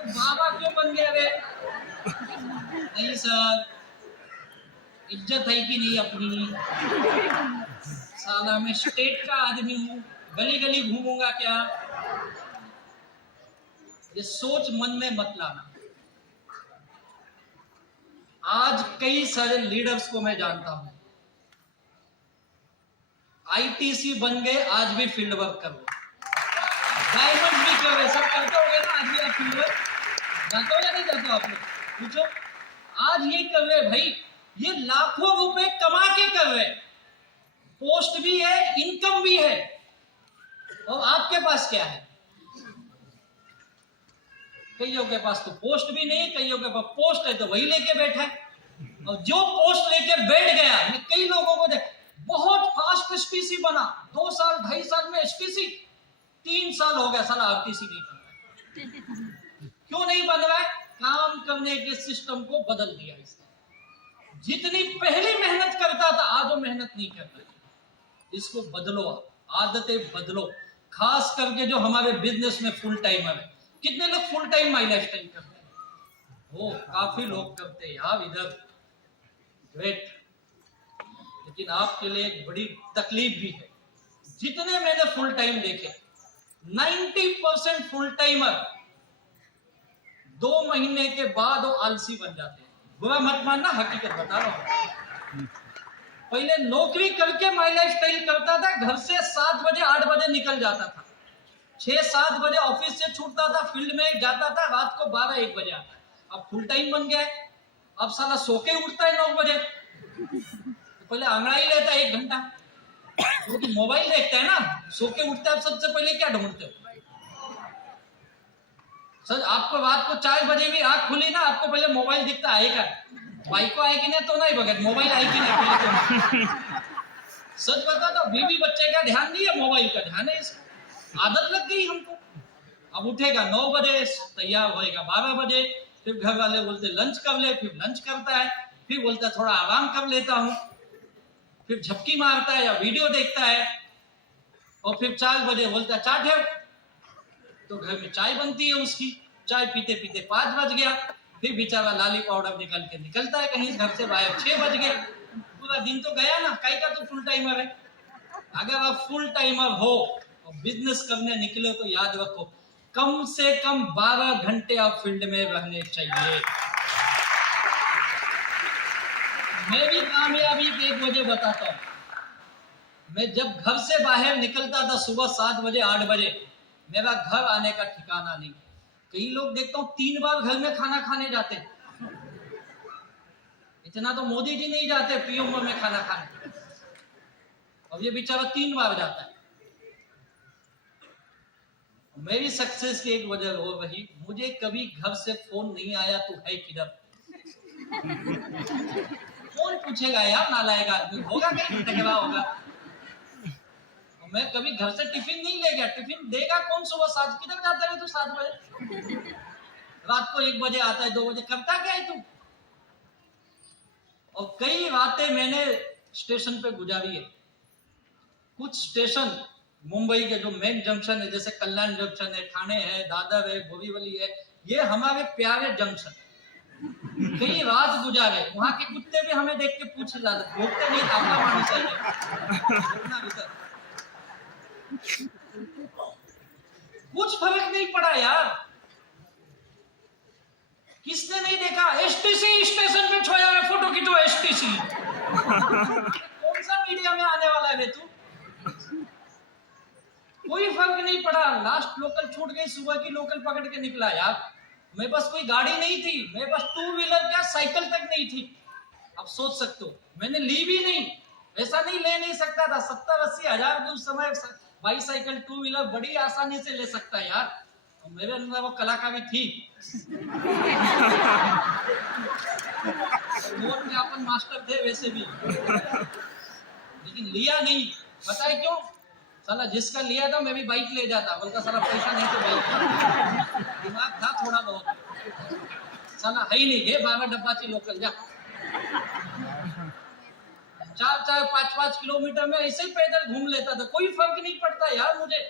बाबा क्यों बन गया रे? नहीं सर, इज्जत है कि नहीं अपनी? साला मैं स्टेट का आदमी हूँ, गली गली घूमूंगा क्या? ये सोच मन में मत लाना। आज कई सारे लीडर्स को मैं जानता हूं, आईटीसी बन गए, आज भी फील्ड वर्क कर रहे, डायमंड भी कर रहे, सब करते हो गए ना, आज भी आप फील्ड वर्क जाते हो या नहीं जाते हो? आप लोग पूछो, आज ये कर रहे भाई, ये लाखों रुपए कमा के कर रहे, पोस्ट भी है, इनकम भी है, और आपके पास क्या है? कईयों के पास तो पोस्ट भी नहीं, कईयों के पास पोस्ट है तो वही लेके बैठा है, और जो पोस्ट लेके बैठ गया, मैं कई लोगों को देख, बहुत फास्ट एसटीसी बना, 2 साल 2.5 साल में एसटीसी, 3 साल हो गया साला आरटीसी नहीं बन रहा। क्यों नहीं बन रहा है? काम करने के सिस्टम को बदल दिया इसने। जितनी पहले मेहनत करता था, आज वो मेहनत नहीं करता। इसको बदलो, आदतें बदलो, खास करके जो हमारे बिजनेस में फुल टाइमर है। कितने लोग फुल टाइम माई लाइफस्टाइल करते हैं? वो काफी लोग करते हैं यार इधर, ग्रेट। लेकिन आपके लिए एक बड़ी तकलीफ भी है। जितने मैंने फुल टाइम देखे, 90% फुल टाइमर 2 महीने के बाद वो आलसी बन जाते हैं। बुरा मत मानना, हकीकत बता रहा हूं। पहले नौकरी करके माई लाइफस्टाइल करता था, घर से 7 बजे 8 बजे निकल जाता था, 6-7 बजे ऑफिस से छूटता था, फील्ड में जाता था, रात को 12-1 बजे आता है। अब फुल टाइम बन गया है, अब साला सो के उठता है 9 बजे, तो पहले अंगड़ाई लेता है 1 घंटा, क्योंकि तो मोबाइल देखता है ना, सो के उठता है। सबसे पहले क्या ढूंढते हो सर? आपको रात को 4 बजे भी आंख खुली ना, आपको पहले मोबाइल दिखता है क्या? बाइको आहे की नाही तो नहीं बघत, मोबाइल आहे की नहीं पहले तो। सच बता दो, बीवी बच्चे का ध्यान नहीं है, मोबाइल का ध्यान है। इसको आदत लग गई हमको। अब उठेगा 9 बजे, तैयार होएगा 12 बजे, फिर घर वाले बोलते लंच कर ले, फिर लंच करता है, फिर बोलता है थोड़ा आराम कर लेता हूँ, फिर झपकी मारता है या वीडियो देखता है, और फिर 4 बजे बोलता है चाय ठेव, तो घर में चाय बनती है उसकी, चाय पीते पीते 5 बज गया, फिर बेचारा लाली पाउडर निकल के निकलता है कहीं घर से बाहर, 6 बज गए, पूरा दिन तो गया ना। कई का तो फुल टाइमर है। अगर आप फुल टाइमर हो और बिजनेस करने निकले तो याद रखो, कम से कम 12 घंटे आप फील्ड में रहने चाहिए। मैं भी कामयाबी की एक वजह बताता हूँ। मैं जब घर से बाहर निकलता था सुबह 7 बजे 8 बजे, मेरा घर आने का ठिकाना नहीं। कई लोग देखता हूँ 3 बार घर में खाना खाने जाते, इतना तो मोदी जी नहीं जाते पीएम में खाना खाने, और ये बेचारा 3 बार जाता है। मेरी सक्सेस की एक वजह वो रही, मुझे कभी घर से फोन नहीं आया तू है किधर। कौन पूछेगा यार, नालायक आदमी होगा, कहीं टकरा होगा। मैं कभी घर से टिफिन नहीं ले गया, टिफिन देगा कौन सुबह 7? किधर जाता है तू 7 बजे? रात को 1 बजे आता है, 2 बजे, करता क्या है तू? और कई रातें मैंने स्टेशन पे गुजारी है। कुछ स्टेशन मुंबई के जो मेन जंक्शन है, जैसे कल्याण जंक्शन है, ठाणे है, दादर है, बोरीवली है, ये हमारे प्यारे जंक्शन। कई रात गुजारे, वहां के कुत्ते भी हमें देख के पूछ जाते, भोगते नहीं, आपका मानी चाहिए। कुछ फर्क नहीं पड़ा यार। किसने नहीं देखा? एसटीसी स्टेशन पे छोड़ा है, फोटो खींचो एसटीसी। कौन सा मीडिया में आने वाला है तू? कोई फर्क नहीं पड़ा। लास्ट लोकल छूट गई, सुबह की लोकल पकड़ के निकला यार। मेरे पास कोई गाड़ी नहीं थी, मेरे पास टू व्हीलर क्या साइकिल तक नहीं थी। अब सोच सकते हो, मैंने ली भी नहीं। ऐसा नहीं, ले नहीं सकता था। 70-80 हजार की उस समय बाईसाइकिल टू व्हीलर बड़ी आसानी से ले सकता है यार। और मेरे अंदर वो कला भी थी। मोर में अपन मास्टर थे वैसे भी, लेकिन लिया नहीं। पता है क्यों? साला जिसका लिया था मैं भी बाइक ले जाता, बोलता साला पैसा नहीं तो बाइक। दिमाग था थोड़ा बहुत, साला है ही नहीं। है 12 डब्बाची लोकल जा। 4-4, 5-5 किलोमीटर में ऐसे ही पैदल घूम लेता था। कोई फर्क नहीं पड़ता यार मुझे,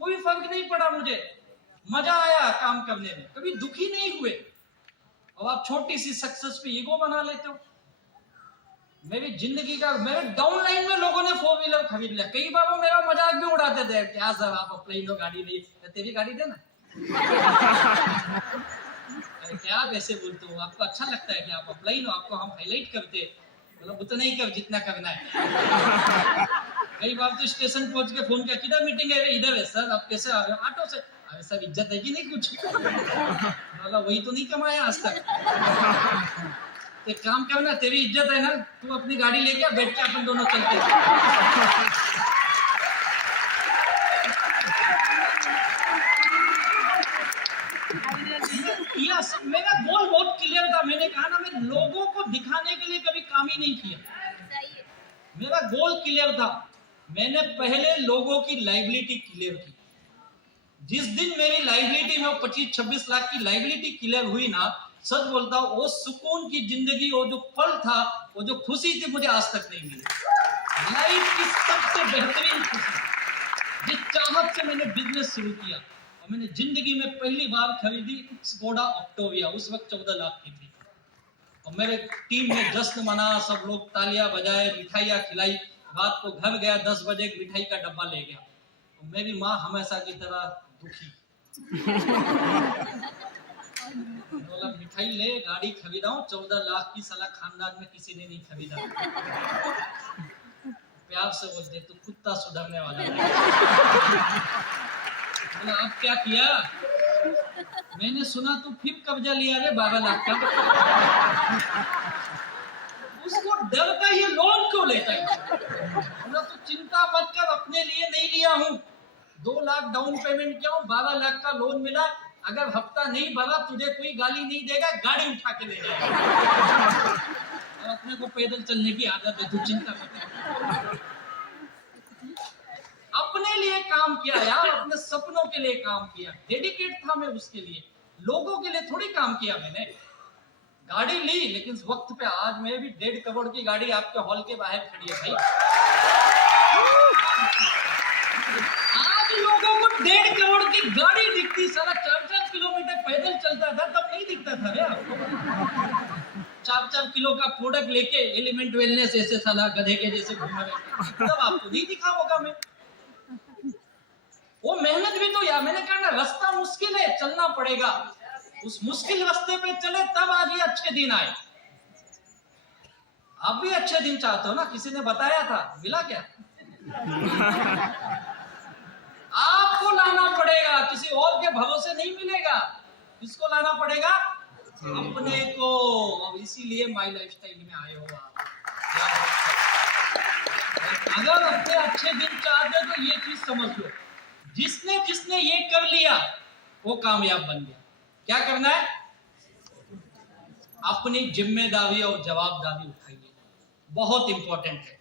कोई फर्क नहीं पड़ा मुझे। मजा आया काम करने में, कभी दुखी नहीं हुए। और आप छोटी सी सक्सेस पे ईगो बना लेते हो। मेरी जिंदगी का, मेरे डाउन लाइन में लोगों ने 4 व्हीलर खरीद लिया। कई बार वो मेरा मजाक भी उड़ाते थे, क्या सर आप अपनी लो गाड़ी नहीं, तेरी गाड़ी देना। अरे क्या आप ऐसे बोलते हो? आपको अच्छा लगता है कि आप अप्लाई हो? आपको हम हाईलाइट करते, मतलब उतना ही कर जितना करना है। कई बार तो स्टेशन पहुंच के फोन किया, किधर मीटिंग है? इधर है सर। आप कैसे आ रहे हो? ऑटो से। अरे सर इज्जत है कि नहीं कुछ? वही तो नहीं कमाया आज तक। एक काम करना, तेरी इज्जत है ना, तू अपनी गाड़ी लेके बैठ के अपन दोनों चलते। मेरा गोल बहुत क्लियर था। मैंने कहा ना, मैं लोगों को दिखाने के लिए कभी काम ही नहीं किया। मेरा गोल क्लियर था। मैंने पहले लोगों की लायबिलिटी क्लियर की। जिस दिन मेरी लायबिलिटी में 25-26 लाख की लायबिलिटी क्लियर हुई ना, सच बोलता हूँ, वो सुकून की जिंदगी, वो जो पल था, वो जो खुशी थी, मुझे आज तक नहीं मिली। लाइफ की सबसे बेहतरीन खुशी। जिस चाहत से मैंने बिजनेस शुरू किया, और मैंने जिंदगी में पहली बार खरीदी स्कोडा ऑक्टाविया, उस वक्त 14 लाख की थी। और मेरे टीम ने जश्न मना, सब लोग तालियां बजाए, मिठाइयां खिलाई। रात को घर गया, 10 बजे मिठाई का डब्बा ले गया। और मेरी माँ हमेशा की तरह दुखी। बोला मिठाई ले, गाड़ी खरीदा हूं 14 लाख की, साला खानदान में किसी ने नहीं खरीदा। प्यार से बोलते, तू कुत्ता सुधरने वाला है। बोला अब क्या किया? मैंने सुना तू फिर कब्जा लिया रे 12 लाख का। उसको डर का ये लोन क्यों लेता है? बोला तू चिंता मत कर, अपने लिए नहीं लिया हूं। 2 लाख डाउन पेमेंट किया हूं, 12 लाख का लोन मिला। अगर हफ्ता नहीं भरा तुझे कोई गाली नहीं देगा, गाड़ी उठा के ले जाएगा। और अपने को पैदल चलने की आदत है, तू चिंता मत। अपने लिए काम किया यार, अपने सपनों के लिए काम किया। डेडिकेट था मैं उसके लिए, लोगों के लिए थोड़ी काम किया मैंने। गाड़ी ली, लेकिन वक्त पे आज मैं भी 1.5 करोड़ की गाड़ी आपके हॉल के बाहर खड़ी है भाई। आज लोगों को 1.5 करोड़ की गाड़ी दिखती, सारा 4-4 किलोमीटर पैदल चलता था तब नहीं दिखता था रे आपको। 4-4 किलो का प्रोडक्ट लेके एलिमेंट वेलनेस ऐसे साला गधे के जैसे घूम रहे, तब आपको नहीं दिखा होगा। मैं वो मेहनत भी तो यार, मैंने कहा ना, रास्ता मुश्किल है, चलना पड़ेगा। उस मुश्किल रास्ते पे चले तब आज ये अच्छे दिन आए। आप भी अच्छे दिन चाहते हो ना? किसी ने बताया था, मिला क्या? आपको लाना पड़ेगा, किसी और के भरोसे नहीं मिलेगा। किसको लाना पड़ेगा? अपने को। अब इसीलिए माई लाइफस्टाइल में आए हो आप। अगर अपने अच्छे दिन चाहते तो ये चीज समझ लो, जिसने ये कर लिया वो कामयाब बन गया। क्या करना है? अपनी जिम्मेदारी और जवाबदारी उठाइए, बहुत इंपॉर्टेंट है।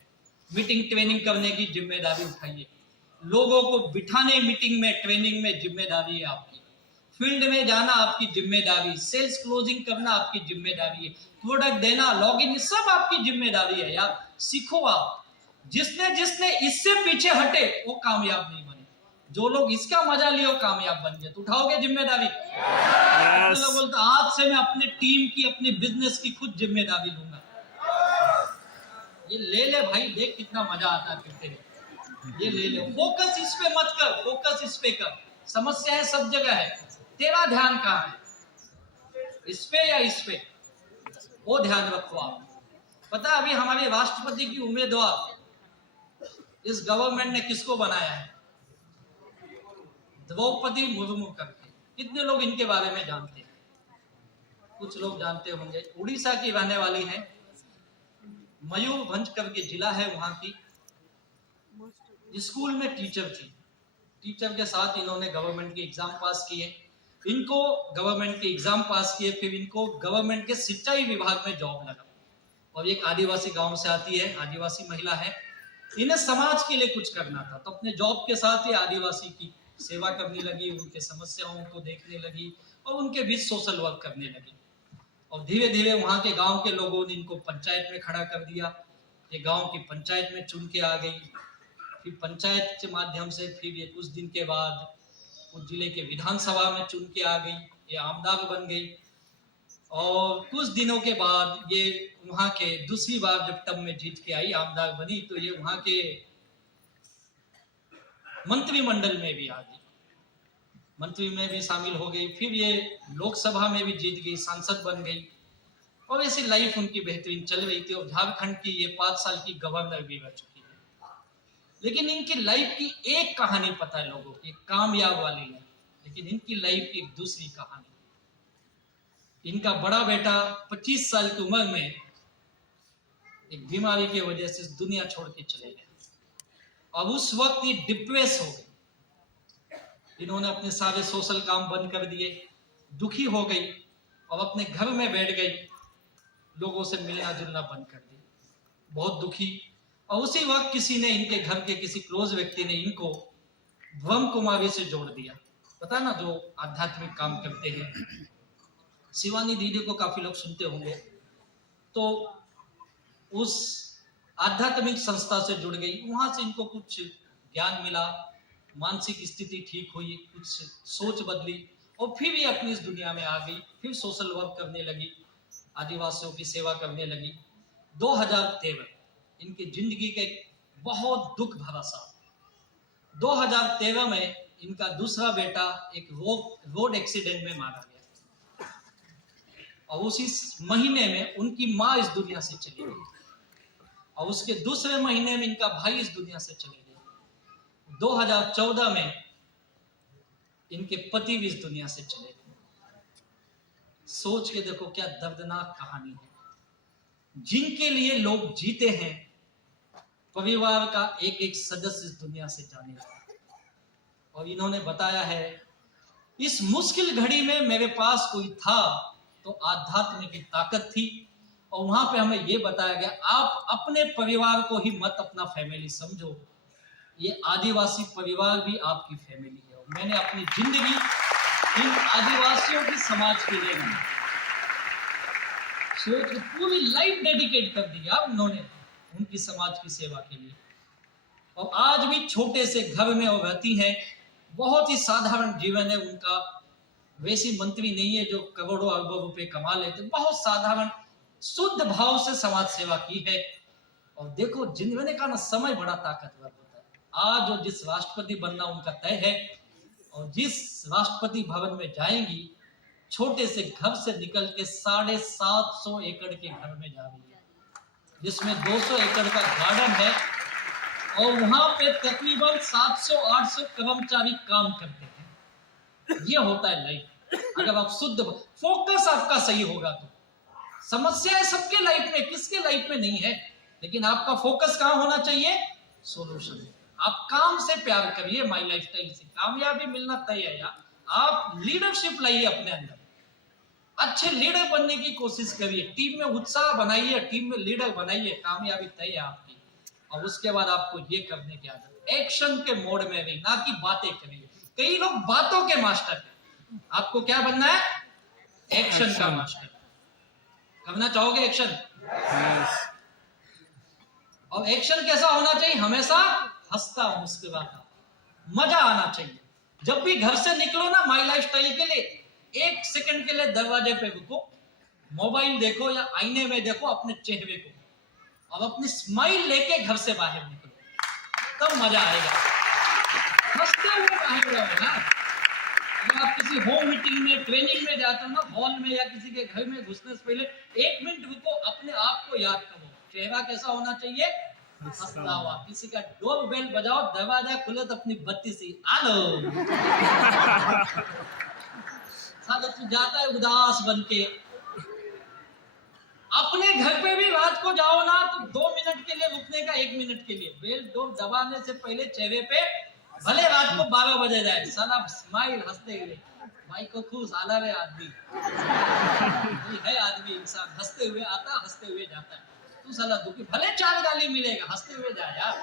मीटिंग ट्रेनिंग करने की जिम्मेदारी उठाइए। लोगों को बिठाने मीटिंग में, ट्रेनिंग में जिम्मेदारी है आपकी। फील्ड में जाना आपकी जिम्मेदारी, सेल्स क्लोजिंग करना आपकी जिम्मेदारी है, प्रोडक्ट देना, लॉगिन, सब आपकी जिम्मेदारी है यार। सीखो आप। जिसने इससे पीछे हटे वो कामयाब नहीं बने। जो लोग इसका मजा लिए वो कामयाब बन गए। तो उठाओगे जिम्मेदारी? yes. बोलता आज से मैं अपनी टीम की, अपनी बिजनेस की खुद जिम्मेदारी लूंगा। ये ले ले भाई, देख कितना मजा आता है फिर तेरे। ये ले ले। फोकस इस पे मत कर, फोकस इस पे कर। समस्याएं सब जगह है, तेरा ध्यान कहाँ है? इस पे या इस पे? वो ध्यान रखो आप। पता अभी हमारे राष्ट्रपति की उम्मीदवार इस गवर्नमेंट ने किसको बनाया है? द्रौपदी मुर्मू करके, कितने लोग इनके बारे में जानते हैं? कुछ लोग जानते होंगे। उड़ीसा की रहने वाली हैं, मयूरभंज करके जिला है वहां की। स्कूल में टीचर थी। टीचर के साथ इन्होंने गवर्नमेंट के एग्जाम पास किए। इनको गवर्नमेंट के एग्जाम पास किए, फिर इनको गवर्नमेंट के सिंचाई विभाग में जॉब लगा। और एक आदिवासी गांव से आती है, आदिवासी महिला है। इन्हें समाज के लिए कुछ करना था, तो अपने जॉब के साथ ही आदिवासी की सेवा करने लगी, उनके समस्याओं को देखने लगी और उनके बीच सोशल वर्क करने लगी। और धीरे धीरे वहां के गांव के लोगों ने इनको पंचायत में खड़ा कर दिया। ये गांव की पंचायत में चुन के आ गई। फिर पंचायत के माध्यम से फिर ये कुछ दिन के बाद उस जिले के विधानसभा में चुन के आ गई, ये आमदार बन गई। और कुछ दिनों के बाद ये वहां के दूसरी बार जब टर्म में जीत के आई, आमदार बनी, तो ये वहां के मंत्रिमंडल में भी आ गई, मंत्री में भी शामिल हो गई। फिर ये लोकसभा में भी जीत गई, सांसद बन गई। और ऐसी लाइफ उनकी बेहतरीन चल रही थी। और झारखंड की ये 5 साल की गवर्नर भी रह चुकी है। लेकिन इनकी लाइफ की एक कहानी पता है लोगों की, कामयाब वाली है। लेकिन इनकी लाइफ की एक दूसरी कहानी। इनका बड़ा बेटा 25 साल की उम्र में एक बीमारी की वजह से दुनिया छोड़ के चले गए। अब उस वक्त ये डिप्रेस हो गई। इन्होंने अपने सारे सोशल काम बंद कर दिए, दुखी हो गई और अपने घर में बैठ गई, लोगों से मिलना जुलना बंद कर दिया, बहुत दुखी। और उसी वक्त किसी ने, इनके घर के किसी क्लोज व्यक्ति ने इनको ब्रह्म कुमारी से जोड़ दिया। पता ना, जो आध्यात्मिक काम करते हैं। शिवानी दीदी को काफी लोग सुनते होंगे। तो उस आध्यात्मिक संस्था से जुड़ गई, वहां से इनको कुछ ज्ञान मिला, मानसिक स्थिति ठीक हुई, कुछ सोच बदली और फिर ये अपनी इस दुनिया में आ गई। फिर सोशल वर्क करने लगी, आदिवासियों की सेवा करने लगी। 2013 इनकी जिंदगी के बहुत दुख भरा साल। 2013 में इनका दूसरा बेटा एक रोड एक्सीडेंट में मारा गया। और उसी महीने में उनकी माँ इस दुनिया से चली गई। और उसके दूसरे महीने में इनका भाई इस दुनिया से चले गए। 2014 में इनके पति भी इस दुनिया से चले गए। सोच के देखो क्या दर्दनाक कहानी है। जिनके लिए लोग जीते हैं, परिवार का एक एक सदस्य इस दुनिया से जाने लगा। और इन्होंने बताया है, इस मुश्किल घड़ी में मेरे पास कोई था तो आध्यात्म की ताकत थी। और वहां पे हमें यह बताया गया, आप अपने परिवार को ही मत अपना फैमिली समझो, ये आदिवासी परिवार भी आपकी फैमिली है। और मैंने अपनी जिंदगी इन आदिवासियों की समाज के लिए सोच पूरी लाइफ डेडिकेट कर दी उन्होंने उनकी समाज की सेवा के लिए। और आज भी छोटे से घर में वो रहती हैं, बहुत ही साधारण जीवन है उनका। वैसी मंत्री नहीं है जो करोड़ों अरबों रुपए कमा लेते, बहुत साधारण शुद्ध भाव से समाज सेवा की है। और देखो, मैंने कहा ना, समय बड़ा ताकतवर होता है। आज जो जिस राष्ट्रपति बनना उनका तय है, और जिस राष्ट्रपति भवन में जाएंगी, छोटे से घर से निकल के 750 एकड़ के घर में जा रही है, जिसमें 200 एकड़ का गार्डन है। और वहां पे तकरीबन 700-800 कर्मचारी काम करते हैं। ये होता है लाइफ। अगर आप शुद्ध फोकस आपका सही होगा तो समस्याएं सबके लाइफ में, किसके लाइफ में नहीं है, लेकिन आपका फोकस कहां होना चाहिए? सोल्यूशन। आप काम से प्यार करिए, माई लाइफस्टाइल से कामयाबी मिलना तय है यार। आप लीडरशिप लाइए अपने अंदर, अच्छे लीडर बनने की कोशिश करिए, टीम में उत्साह बनाइए, टीम में लीडर बनाइए, कामयाबी तय है आपकी। और उसके बाद आपको ये करने की आदत, एक्शन के मोड में भी, ना कि बातें करिए। कई लोग बातों के मास्टर हैं, आपको क्या बनना है? एक्शन का मास्टर। करना चाहोगे एक्शन? और एक्शन कैसा होना चाहिए? हमेशा हंसता मुस्कुराता, मजा आना चाहिए। जब भी घर से निकलो ना, माई लाइफस्टाइल के लिए 1 सेकंड के लिए दरवाजे पे रुको, मोबाइल देखो या आईने में देखो अपने चेहरे को, और अपनी स्माइल लेके घर से बाहर निकलो, तब मजा आएगा। हंसते हुए बाहर रहो ना। अगर आप किसी होम मीटिंग में, ट्रेनिंग में जाते हो ना, हॉल में या किसी के घर में घुसने से पहले 1 मिनट रुको, अपने आप को याद करो, चेहरा कैसा होना चाहिए? हंसता हुआ, किसी का डोर बेल बजाओ, दरवाजा खुले तो अपनी बत्ती सी आलो। साला तू जाता है उदास बन के। अपने घर पे भी रात को जाओ ना तो 2 मिनट के लिए रुकने का, 1 मिनट के लिए बेल डोर दबाने से पहले चेहरे पे भले रात को 12 बजे जाए, साला स्माइल हंसते हुए, भाई को खुश आला रे आदमी है, आदमी इंसान हंसते हुए आता हंसते हुए जाता है। तू साला दुखी, भले 4 गाली मिलेगा, हंसते हुए जा यार।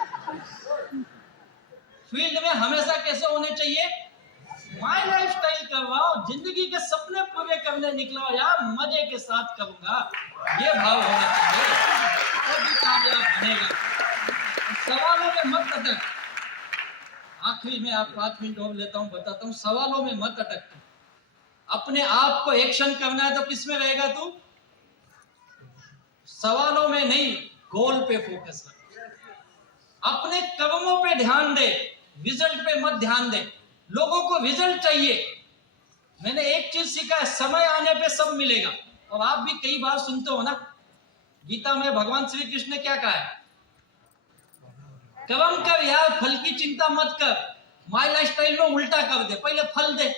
फील्ड में हमेशा कैसे होने चाहिए? माई लाइफ स्टाइल करवाओ, जिंदगी के सपने पूरे करने निकला यार, मजे के साथ करूंगा, ये भाव होना चाहिए, तभी कामयाब बनेगा। सवालों में मत अटक। आखिरी में आप 5 मिनट और लेता हूं, बताता हूं, सवालों में मत अटक। अपने आप को एक्शन करना है तो किसमें रहेगा तू? सवालों में नहीं, गोल पे फोकस रख। अपने कर्मों पे ध्यान दे, रिजल्ट पे मत ध्यान दे। लोगों को रिजल्ट चाहिए। मैंने एक चीज सीखा है, समय आने पे सब मिलेगा। और आप भी कई बार सुनते हो ना, गीता में भगवान श्री कृष्ण ने क्या कहा है? कर्म कर यार, फल की चिंता मत कर। माई लाइफ स्टाइल में उल्टा कर दे, पहले फल दे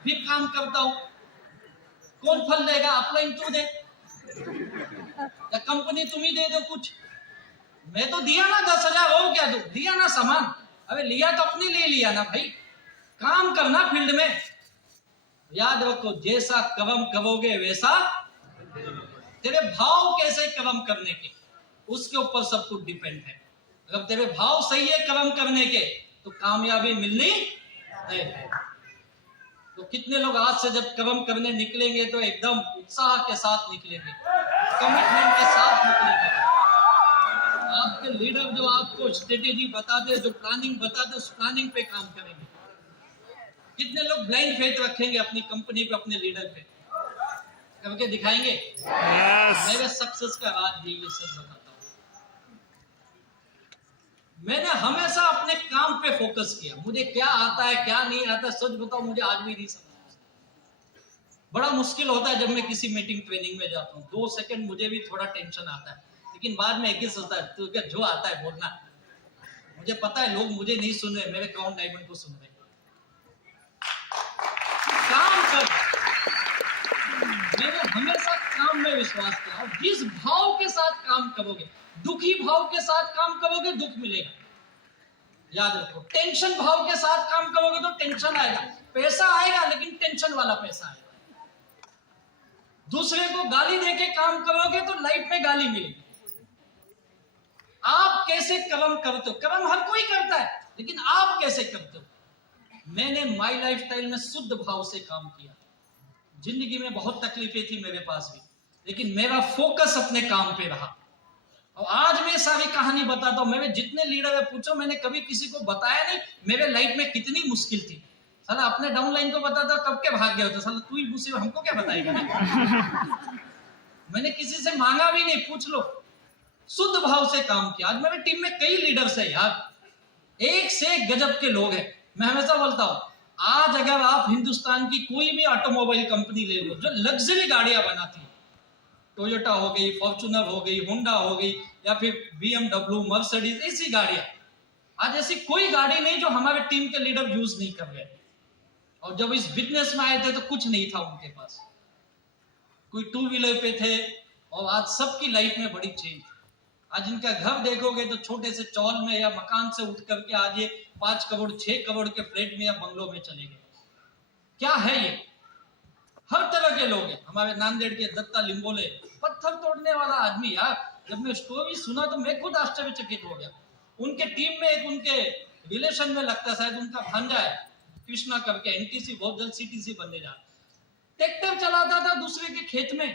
फिर काम करता हूं। कौन फल देगा? अपलाइन तू दे या कंपनी तुम ही दे दो कुछ? मैं तो दिया ना 10,000, हो क्या? दो दिया ना सामान, अबे लिया तो अपने लिए लिया ना भाई। काम करना फील्ड में। याद रखो, जैसा कर्म करोगे वैसा, तेरे भाव कैसे कर्म करने के, उसके ऊपर सब कुछ डिपेंड है। अगर तेरे भाव सही है कर्म करने के तो कामयाबी मिलनी है। तो कितने लोग आज से जब कर्म करने निकलेंगे तो एकदम उत्साह के साथ निकलेंगे, कमिटमेंट के साथ निकलेंगे। आपके लीडर जो आपको स्ट्रेटेजी बताते, जो प्लानिंग बताते, उस प्लानिंग पे काम करेंगे। कितने लोग ब्लाइंड फेथ रखेंगे अपनी कंपनी पे, अपने लीडर पे, करके दिखाएंगे। मेरे सक्सेस का राज यही है, सच बताता हूँ। मैंने हमेशा अपने काम पे फोकस किया। मुझे क्या आता है क्या नहीं आता, सच बताओ मुझे आज भी नहीं समझ। बड़ा मुश्किल होता है जब मैं किसी मीटिंग ट्रेनिंग में जाता हूँ, 2 सेकंड मुझे भी थोड़ा टेंशन आता है, लेकिन बाद में एक ही सोचता है, तो क्या जो आता है बोलना। मुझे पता है लोग मुझे नहीं सुन रहे, मेरे क्राउन डायमंड को सुन रहे। काम कर। मैंने हमेशा काम में विश्वास किया, और जिस भाव के साथ काम करोगे, दुखी भाव के साथ काम करोगे दुख मिलेगा। याद रखो, टेंशन भाव के साथ काम करोगे तो टेंशन आएगा। पैसा आएगा लेकिन टेंशन वाला पैसा आएगा। दूसरे को गाली देके काम करोगे तो लाइफ में गाली मिलेगी। आप कैसे कर्म करते हो? कर्म हर कोई करता है, लेकिन आप कैसे करते हो? मैंने माई लाइफ स्टाइल में शुद्ध भाव से काम किया। जिंदगी में बहुत तकलीफें थी मेरे पास भी, लेकिन मेरा फोकस अपने काम पे रहा। और आज मैं सारी कहानी बताता हूं। मेरे जितने लीडर है पूछो, मैंने कभी किसी को बताया नहीं मेरे लाइफ में कितनी मुश्किल थी। साला अपने डाउनलाइन को बताता कब के भाग गया होता, साला तू ही मुझसे, हमको क्या बताएगा? मैंने किसी से मांगा भी नहीं, पूछ लो। शुद्ध भाव से काम किया। आज मेरे टीम में कई लीडर्स है यार, एक से एक गजब के लोग हैं। मैं हमेशा बोलता हूं, आज अगर आप हिंदुस्तान की कोई भी ऑटोमोबाइल कंपनी ले लो जो लग्जरी गाड़ियां बनाती है, टोयोटा हो गई, फॉर्च्यूनर हो गई, होंडा हो गई, या फिर BMW, मर्सिडीज, ऐसी गाड़ियां, आज ऐसी कोई गाड़ी नहीं जो हमारे टीम के लीडर यूज नहीं कर रहे। और जब इस बिजनेस में आए थे तो कुछ नहीं था उनके पास, कोई 2 व्हीलर पे थे, और आज सबकी लाइफ में बड़ी चेंज। आज इनका घर देखोगे तो छोटे से चौल में या मकान से उठ करके आज ये 5 करोड़ 6 करोड़ के फ्लैट में या बंगलों में चले गए। क्या है ये? हर तरह के लोग हैं। हमारे नांदेड़ के दत्ता लिंबोले, पत्थर तोड़ने वाला आदमी यार। जब मैं स्टोरी सुना तो मैं खुद आश्चर्यचकित हो गया। उनके टीम में एक उनके रिलेशन में लगता शायद उनका भांजा है, कृष्णा करके, NTC बहुत जल्द CTC बनने जा रहा। ट्रैक्टर चलाता था दूसरे के खेत में।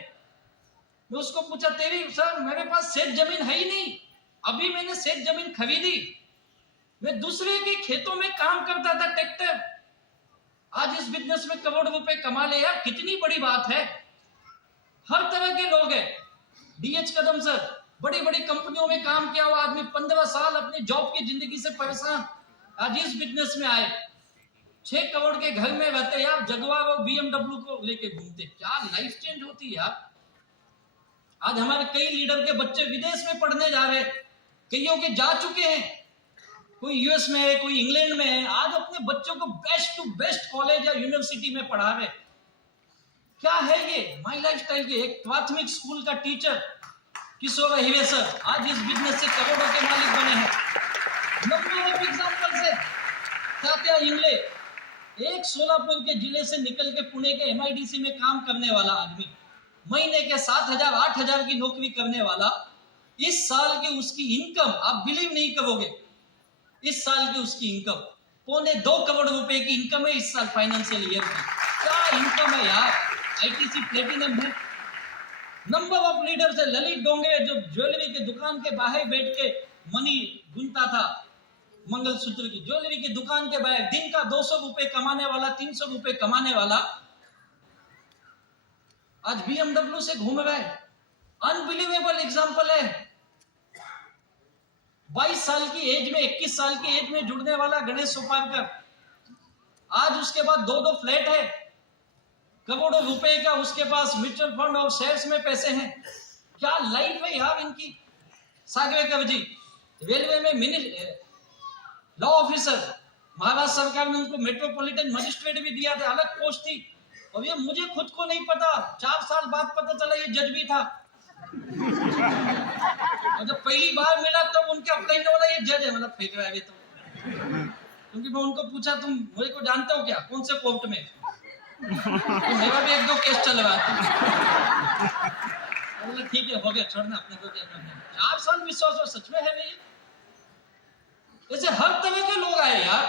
मैं उसको पूछा, तेरी सर मेरे पास सेठ जमीन है ही नहीं, अभी मैंने सेठ जमीन खरीदी, मैं दूसरे के खेतों में काम करता था ट्रैक्टर, आज इस बिजनेस में करोड़ रुपए कमा ले यार, कितनी बड़ी बात है। हर तरह के लोग हैं। DH कदम सर, बड़ी बड़ी कंपनियों में काम किया हुआ आदमी, 15 साल अपनी जॉब की जिंदगी से परेशान, आज इस बिजनेस में आए, 6 करोड़ के घर में रहते यार, जगुआर और BMW को लेके घूमते। क्या लाइफ चेंज होती है यार। आज हमारे कई लीडर के बच्चे विदेश में पढ़ने जा रहे, कईयों के जा चुके हैं, कोई यूएस में है, कोई इंग्लैंड में है, आज अपने बच्चों को बेस्ट टू बेस्ट कॉलेज या यूनिवर्सिटी में पढ़ा रहे। क्या है ये माई लाइफस्टाइल के? एक प्राथमिक स्कूल का टीचर किशोर हिवेसर आज इस बिजनेस से करोड़ों के मालिक बने हैं। नंबर ऑफ एग्जांपल्स है। तात्या इंगले, एक सोलापुर के जिले से निकल के पुणे के एमआईडीसी में काम करने वाला आदमी, महीने के 7,000 8,000 की नौकरी करने वाला, इस साल की उसकी इनकम आप बिलीव नहीं करोगे, इस साल की उसकी इनकम 2.25 करोड़ रुपए की इनकम है इस साल फाइनेंशियल ईयर की। क्या इनकम है यार, आईटीसी प्लेटिनम है। नंबर ऑफ लीडर्स है। ललित डोंगरे जो ज्वेलरी के दुकान के बाहर बैठ के मनी ढूंढता था, मंगलसूत्र की ज्वेलरी की दुकान के बाहर दिन का 200 रुपए कमाने वाला, 300 रुपए कमाने वाला, आज BMW से घूम रहा है। अनबिलीवेबल एग्जांपल है। 22 साल की एज में, 21 साल की एज में जुड़ने वाला गणेश सोपारकर, आज उसके बाद 2 फ्लैट है, करोड़ों रुपए का उसके पास म्यूचुअल फंड और शेयर्स में पैसे हैं। क्या लाइफ है यार इनकी। सागवेकर जी रेलवे में लॉ ऑफिसर, महाराष्ट्र सरकार ने उनको मेट्रोपॉलिटन मजिस्ट्रेट भी दिया था, अलग पोस्ट थी, और ये मुझे खुद को नहीं पता, 4 साल बाद पता चला ये जज भी था। और जब पहली बार मिला तो उनके अपने बोला ये जज है, मतलब फेंक रहा है तो। क्योंकि मैं उनको पूछा तुम मुझे को जानते हो क्या, कौन से कोर्ट में? तो मेरा भी 1-2 केस चल रहा था। बोला ठीक है हो गया, छोड़ना, अपने को क्या करना। 4 साल विश्वास हो, सच में है नहीं। ऐसे हर तरह के लोग आए यार।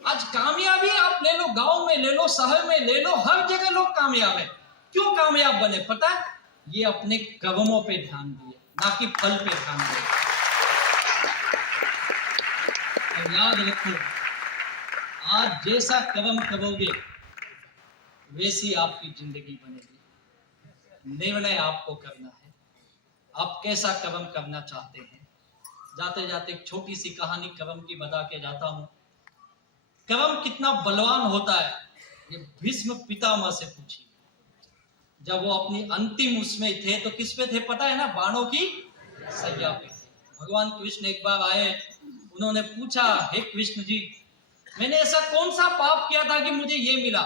आज कामयाबी आप ले लो, गांव में ले लो, शहर में ले लो, हर जगह लोग कामयाब है। क्यों कामयाब बने पता है? ये अपने कदमों पे ध्यान दिए, ना कि फल पे ध्यान दिए। और याद रखो, आज जैसा कदम करोगे वैसी आपकी जिंदगी बनेगी। निर्णय आपको करना है, आप कैसा कदम करना चाहते हैं। जाते जाते एक छोटी सी कहानी कदम की बता के जाता हूं। कदम कितना बलवान होता है ये भीष्म पितामह से पूछिए। जब वो अपनी अंतिम उसमें थे तो किस पे थे पता है ना? बाणों की सैया पे थे। भगवान कृष्ण एक बार आए, उन्होंने पूछा, हे कृष्ण जी, मैंने ऐसा कौन सा पाप किया था कि मुझे ये मिला?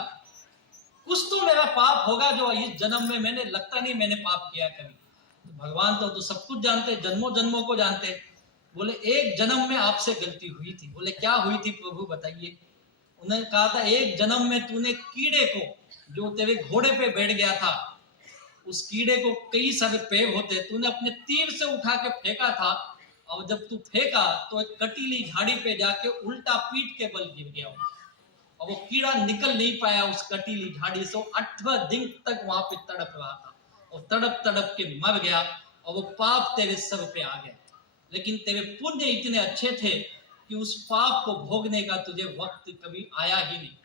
कुछ तो मेरा पाप होगा जो इस जन्म में, मैंने लगता नहीं मैंने पाप किया कभी। तो भगवान तो सब कुछ जानते, जन्मों जन्मों को जानते। बोले एक जन्म में आपसे गलती हुई थी। बोले क्या हुई थी प्रभु बताइए। उन्होंने कहा था एक जन्म में तूने कीड़े को, जो तेरे घोड़े पे बैठ गया था, उस कीड़े को कई सारे पैर होते, तूने अपने तीर से उठा के फेंका था, और जब तू फेंका तो एक कटीली झाड़ी पे जाके उल्टा पीठ के बल गिर गया, और वो कीड़ा निकल नहीं पाया उस कटीली झाड़ी से। 18 दिन तक वहां पे तड़प रहा था, और तड़प तड़प के मर गया, और वो पाप तेरे सर पे आ गया। लेकिन तेरे पुण्य इतने अच्छे थे कि उस पाप को भोगने का तुझे वक्त कभी आया ही नहीं।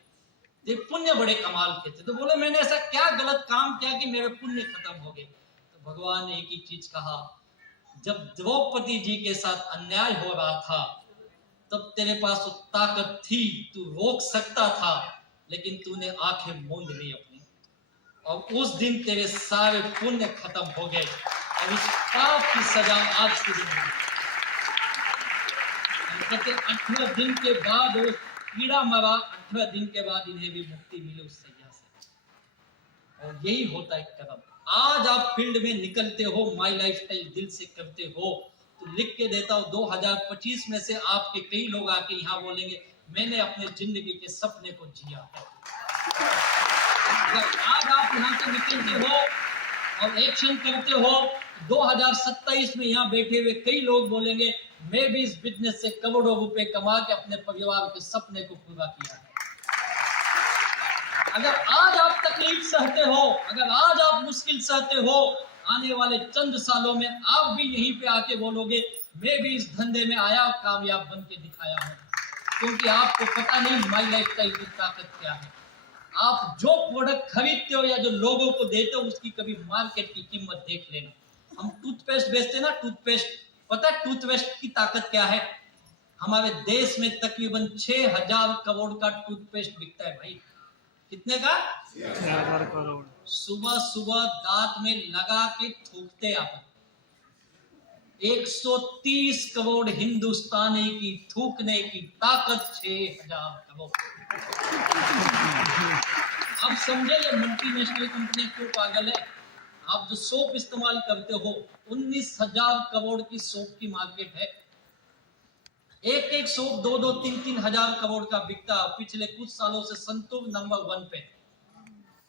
ये पुण्य बड़े कमाल के थे। तो बोले मैंने ऐसा क्या गलत काम किया कि मेरे पुण्य खत्म हो गए? तो भगवान ने एक ही चीज कहा, जब द्रौपदी जी के साथ अन्याय हो रहा था तब तेरे पास वो ताकत थी, तू रोक सकता था, लेकिन तूने आंखें मूंद ली अपनी, और उस दिन तेरे सारे पुण्य खत्म हो गए, और इस पाप की सजा आज से दिन 18 दिन के बाद वो कीड़ा मरा, 18 दिन के बाद इन्हें भी मुक्ति मिली उस सजा से। और यही होता है कदम। आज आप फील्ड में निकलते हो, माई लाइफस्टाइल दिल से करते हो, तो लिख के देता हूं 2025 में से आपके कई लोग आके यहाँ बोलेंगे मैंने अपने जिंदगी के सपने को जिया है। आज आप यहाँ से निकलते हो और एक्शन करते हो, 2027 में यहाँ बैठे हुए कई लोग बोलेंगे मैं भी इस बिजनेस से करोड़ों रुपए कमा के अपने परिवार के सपने को पूरा किया है। अगर आज आप तकलीफ सहते हो, अगर आज आप मुश्किल सहते हो, आने वाले चंद सालों में आप भी यहीं पे आके बोलोगे मैं भी इस धंधे में आया और कामयाब बन के दिखाया हूं। क्योंकि आपको पता नहीं माई लाइफस्टाइल की ताकत क्या है। आप जो प्रोडक्ट खरीदते हो या जो लोगों को देते हो उसकी कभी मार्केट की कीमत देख लेना। हम टूथपेस्ट बेचते ना, टूथपेस्ट, पता है टूथपेस्ट की ताकत क्या है? हमारे देश में तकरीबन 6000 करोड़ का टूथपेस्ट बिकता है भाई। कितने का? 6,000 करोड़। सुबह सुबह दांत में लगा के थूकते आप। 130 करोड़ हिंदुस्तानी की थूकने की ताकत 6,000 करोड़। अब समझे ये मल्टीनेशनल कंपनी क्यों पागल है। आप जो सोप इस्तेमाल करते हो 19,000 करोड़ की सोप की मार्केट है। एक एक सोप 2-2, 3-3 हजार करोड़ का बिकता। पिछले कुछ सालों से संतूर नंबर 1 पे।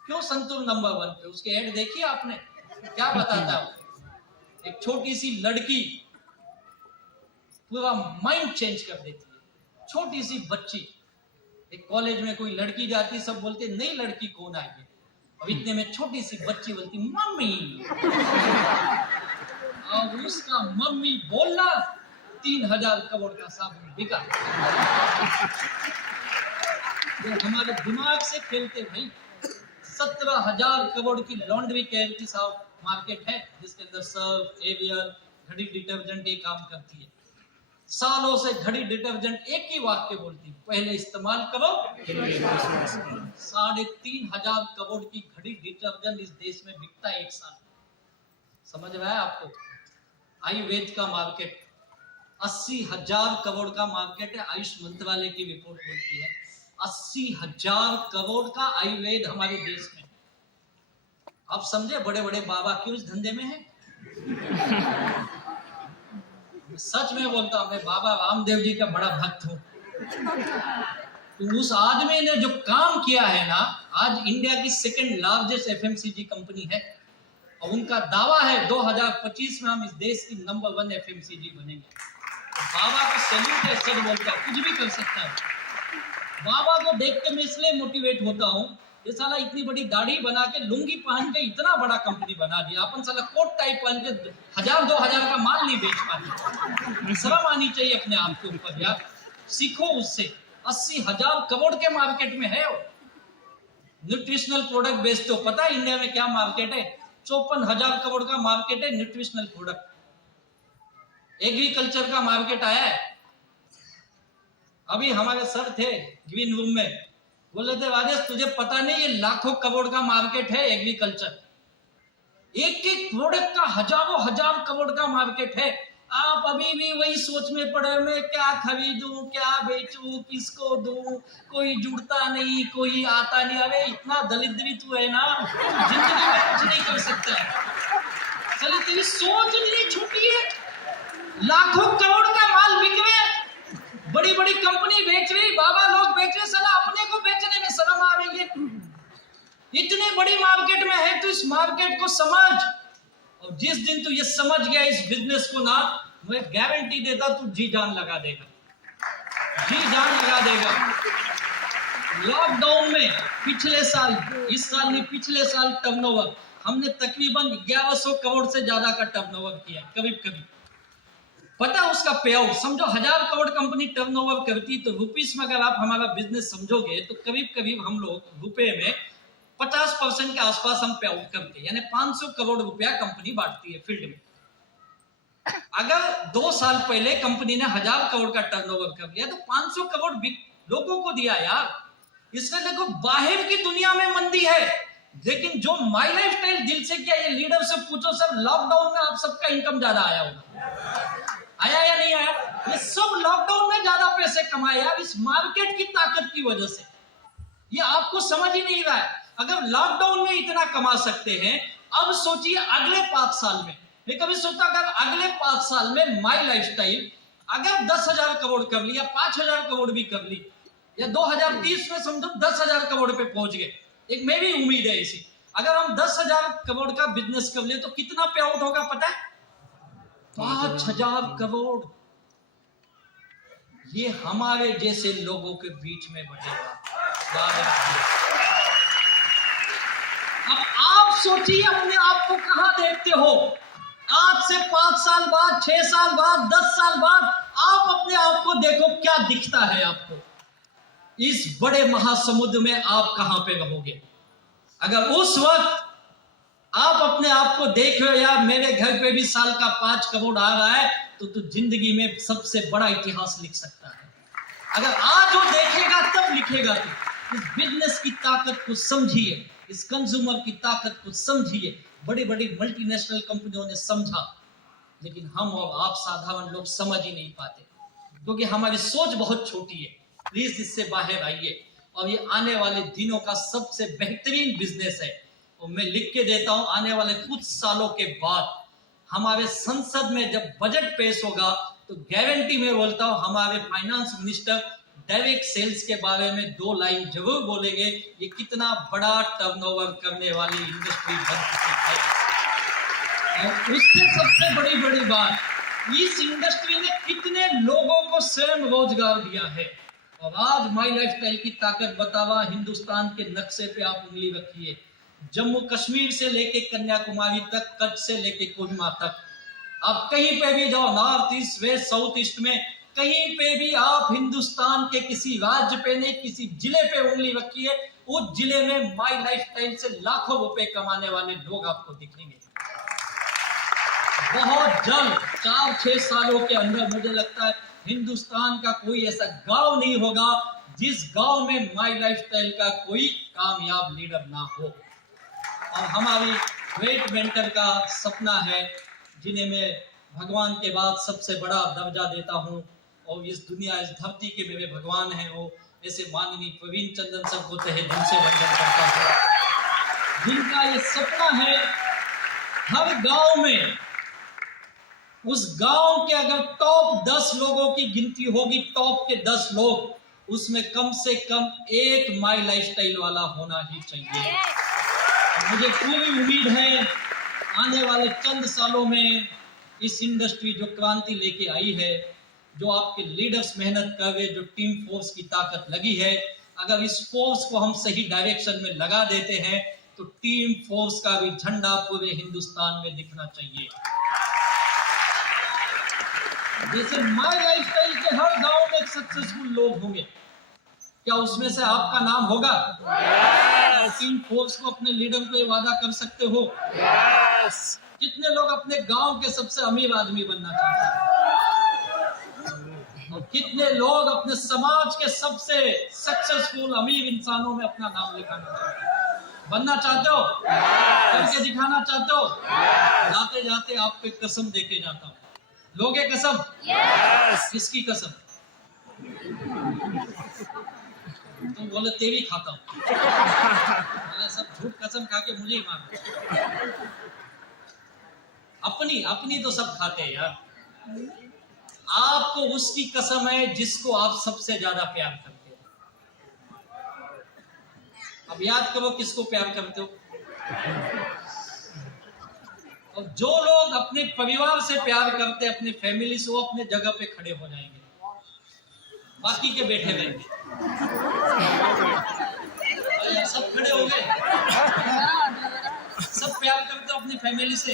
क्यों संतूर नंबर 1 पे? उसके ऐड देखिए आपने, क्या बताता है। एक छोटी सी लड़की पूरा माइंड चेंज कर देती है। छोटी सी बच्ची, एक कॉलेज में कोई लड़की जाती, सब बोलते नई लड़की कौन आई है। अब इतने में छोटी सी बच्ची बोलती मम्मी। और उसका मम्मी बोलना 3,000 करोड़ का साबुन बिका। ये हमारे दिमाग से खेलते भाई। 17,000 करोड़ की लॉन्ड्री केयर की मार्केट है, जिसके अंदर सर्फ, एवियर, घड़ी डिटर्जेंट ये काम करती है। सालों से घड़ी डिटर्जेंट एक ही वाक्य बोलती, पहले इस्तेमाल करो। 3,500 करोड़ की घड़ी डिटर्जेंट इस देश में बिकता है एक साल। समझ में आया आपको? आयुर्वेद का मार्केट 80,000 करोड़ का मार्केट है। आयुष मंत्रालय की रिपोर्ट बोलती है 80,000 करोड़ का आयुर्वेद हमारे देश में। आप समझे बड़े बड़े बाबा क्यों इस धंधे में है। सच में बोलता हूं, मैं बाबा रामदेव जी का बड़ा भक्त हूं। तो उस आदमी ने जो काम किया है ना, आज इंडिया की सेकंड लार्जेस्ट एफएमसीजी कंपनी है और उनका दावा है 2025 में हम इस देश की नंबर 1 एफएमसीजी बनेंगे। तो बाबा को सैल्यूट है। सच बोलता हूं, कुछ भी कर सकता है बाबा को देख के। मैं इसलिए मोटिवेट होता हूं, ये साला इतनी बड़ी दाढ़ी बना के लुंगी पहन के इतना बड़ा कंपनी बना दिया। अपन साला कोट टाइप पहन के 1,000-2,000 का माल नहीं बेच पाते। शर्म आनी चाहिए अपने आप के ऊपर यार, सीखो उससे। 80,000 करोड़ के मार्केट में है। न्यूट्रिशनल प्रोडक्ट बेचते हो, पता है इंडिया में क्या मार्केट है? 54,000 करोड़ का मार्केट है न्यूट्रिशनल प्रोडक्ट। एग्रीकल्चर का मार्केट आया है। अभी हमारे सर थे ग्रीन रूम में, बोले थे राजेश तुझे पता नहीं ये लाखों करोड़ का मार्केट है एग्रीकल्चर। एक एक प्रोडक्ट का हजारों हजार करोड़ का मार्केट है। आप अभी भी वही सोच में पड़े, मैं क्या खरीदूं, क्या बेचूं, किसको दूं, कोई जुड़ता नहीं, कोई आता नहीं। अरे इतना दलिद्री तू है ना, जिंदगी में कुछ नहीं कर सकता है। चलिए तेरी सोच इतनी छोटी है। लाखों करोड़ का माल बिक रहे, बड़ी बड़ी कंपनी बेच रही, बाबा लोग बेच रहे, साला अपने को बेचने में शर्म आ रही है। इतनी बड़ी मार्केट में है तो इस मार्केट को समझ। और जिस दिन तू ये समझ गया इस बिजनेस को ना, मैं गारंटी देता तू जी जान लगा देगा, जी जान लगा देगा। लॉकडाउन में पिछले साल, इस साल नहीं पिछले साल टर्नओवर हमने तकरीबन 1100 करोड़ से ज्यादा का टर्नओवर किया। करीब पता है उसका पे आउट समझो। 1,000 करोड़ कंपनी टर्नओवर करती तो रुपीस में अगर आप हमारा बिजनेस समझोगे तो करीब हम लोग रुपए में 50% के आसपास हम पे आउट करते हैं, यानी 500 करोड़ रुपया कंपनी बांटती है फील्ड में। अगर 2 साल पहले कंपनी ने 1,000 करोड़ का टर्नओवर कर लिया तो 500 करोड़ लोगों को दिया यार। इसलिए देखो बाहर की दुनिया में मंदी है, लेकिन जो माई लाइफ स्टाइल दिल से किया, ये लीडर से पूछो सर लॉकडाउन में आप सबका इनकम ज्यादा आया होगा, आया या नहीं आया? ये सब लॉकडाउन में ज्यादा पैसे कमाए यार, इस मार्केट की ताकत की वजह से। ये आपको समझ ही नहीं रहा है। अगर लॉकडाउन में इतना कमा सकते हैं, अब सोचिए अगले 5 साल में। मैं कभी सोचा अगर अगले 5 साल में माई लाइफस्टाइल अगर 10,000 करोड़ कर ली या 5,000 करोड़ भी कर ली, या 2030 में समझो 10,000 करोड़ पे पहुंच गए, एक मेरी उम्मीद है ऐसी। अगर हम 10,000 करोड़ का बिजनेस कर लिए तो कितना पे आउट होगा पता है? 5,000 करोड़। ये हमारे जैसे लोगों के बीच में बढ़ेगा। अब आप सोचिए अपने आप को कहां देखते हो? आज से 5 साल बाद, 6 साल बाद, 10 साल बाद आप अपने आप को देखो, क्या दिखता है आपको? इस बड़े महासमुद्र में आप कहां पे रहोगे? अगर उस वक्त आप अपने आप को देख रहे हो यार मेरे घर पे भी साल का 5 करोड़ आ रहा है, तो जिंदगी में सबसे बड़ा इतिहास लिख सकता है। अगर आज वो देखेगा तब लिखेगा। इस बिजनेस की ताकत को समझिए, इस कंज्यूमर की ताकत को समझिए। बड़ी बड़ी मल्टीनेशनल कंपनियों ने समझा, लेकिन हम और आप साधारण लोग समझ ही नहीं पाते, क्योंकि हमारी सोच बहुत छोटी है। प्लीज इससे बाहर आइए, और ये आने वाले दिनों का सबसे बेहतरीन बिजनेस है। और मैं लिख के देता हूं, आने वाले कुछ सालों के बाद हमारे संसद में जब बजट पेश होगा, तो गारंटी में बोलता हूं हमारे फाइनेंस मिनिस्टर डायरेक्ट सेल्स के बारे में 2 लाइन जरूर बोलेंगे। ये कितना बड़ा टर्नओवर करने वाली इंडस्ट्री बन चुकी है। और उससे सबसे बड़ी बात, इस इंडस्ट्री ने कितने लोगों को स्वयं रोजगार दिया है। और आज माई लाइफस्टाइल की ताकत बतावा, हिंदुस्तान के नक्शे पे आप उंगली रखिए, जम्मू कश्मीर से लेके कन्याकुमारी तक, कच्छ से लेके कोहिमा तक, आप कहीं पे भी जाओ, north east, west, south east में कहीं पे भी आप हिंदुस्तान के किसी राज्य पे नहीं, किसी जिले पे उंगली रखिए, उस जिले में माई लाइफस्टाइल से लाखों रुपए कमाने वाले लोग आपको दिखेंगे। बहुत जल्द 4-6 सालों के अंदर मुझे लगता है हिंदुस्तान का कोई ऐसा गांव नहीं होगा जिस गांव में माई लाइफस्टाइल का कोई कामयाब लीडर ना हो। और हमारी ग्रेट मेंटर का सपना है, जिन्हें मैं भगवान के बाद सबसे बड़ा दर्जा देता हूं, और इस दुनिया, इस धरती के मेरे भगवान हैं वो, ऐसे माननीय प्रवीण चंद्रन सर को तहे दिल से वंदन करता हूं, जिनका ये सपना है हर गांव में, उस गांव के अगर टॉप 10 लोगों की गिनती होगी, टॉप के 10 लोग, उसमें कम से कम एक माई लाइफस्टाइल वाला होना ही चाहिए। मुझे पूरी उम्मीद है आने वाले चंद सालों में इस इंडस्ट्री जो क्रांति लेके आई है, जो आपके लीडर्स मेहनत कर रहे, जो टीम फोर्स की ताकत लगी है, अगर इस फोर्स को हम सही डायरेक्शन में लगा देते हैं, तो टीम फोर्स का भी झंडा पूरे हिंदुस्तान में दिखना चाहिए। जैसे माई लाइफस्टाइल के हर गांव में सक्सेसफुल लोग होंगे, क्या उसमें से आपका नाम होगा? टीम फोर्स को, अपने लीडर को ये वादा कर सकते हो? कितने लोग अपने गांव के सबसे अमीर आदमी बनना चाहते हैं? और कितने लोग अपने समाज के सबसे सक्सेसफुल अमीर इंसानों में अपना नाम लिखाना चाहते हैं? बनना चाहते हो? करके दिखाना चाहते हो? जाते जाते आपको एक कसम देके जाता हूं, लोगे कसम? किसकी कसम? तुम बोले तेरी खाता हूं। बोले सब झूठ कसम खा के मुझे ही मारो। अपनी तो सब खाते हैं यार। आपको उसकी कसम है जिसको आप सबसे ज्यादा प्यार करते हो। अब याद करो किसको प्यार करते हो। और जो लोग अपने परिवार से प्यार करते, अपने फैमिली से, वो अपने जगह पे खड़े हो जाएंगे, बाकी के बैठे रहेंगे। सब खड़े हो गए, सब प्यार करते हो अपनी फैमिली से।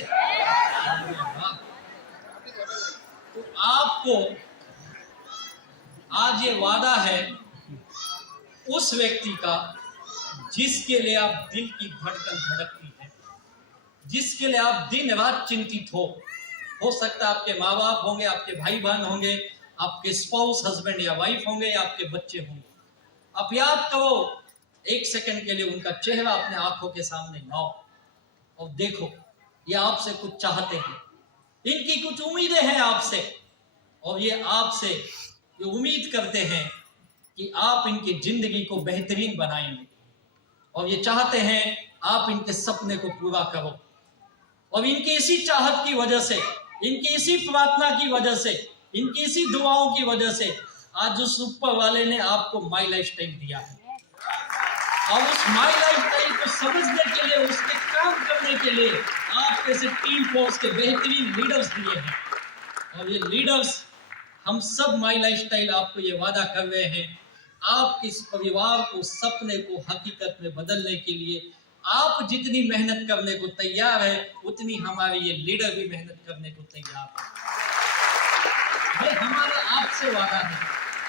तो आपको आज ये वादा है उस व्यक्ति का जिसके लिए आप दिल की धड़कन धड़कती है, जिसके लिए आप दिन रात चिंतित हो सकता है आपके माँ बाप होंगे, आपके भाई बहन होंगे, आपके स्पाउस, हस्बैंड या वाइफ होंगे, या आपके बच्चे होंगे। आप याद करो, एक सेकंड के लिए उनका चेहरा अपने आंखों के सामने लाओ और देखो, ये आपसे कुछ चाहते हैं, इनकी कुछ उम्मीदें हैं आपसे, और ये आपसे ये उम्मीद करते हैं कि आप इनकी जिंदगी को बेहतरीन बनाएंगे, और ये चाहते हैं आप इनके सपने को पूरा करो। और इनकी इसी चाहत की वजह से, इनकी इसी प्रार्थना की वजह से, इनकी इसी दुआओं की वजह से आज उस ऊपर वाले ने आपको माई लाइफस्टाइल दिया है। और उस माई लाइफस्टाइल को समझने के लिए, उसके काम करने के लिए आप जैसे टीम फोर्स के बेहतरीन लीडर्स दिए हैं। और ये लीडर्स, हम सब माई लाइफस्टाइल आपको ये वादा कर रहे हैं, आपके इस परिवार को, सपने को हकीकत में बदलने के लिए आप जितनी मेहनत करने को तैयार है, उतनी हमारे ये लीडर भी मेहनत करने को तैयार है। ये हमारा आपसे वादा है।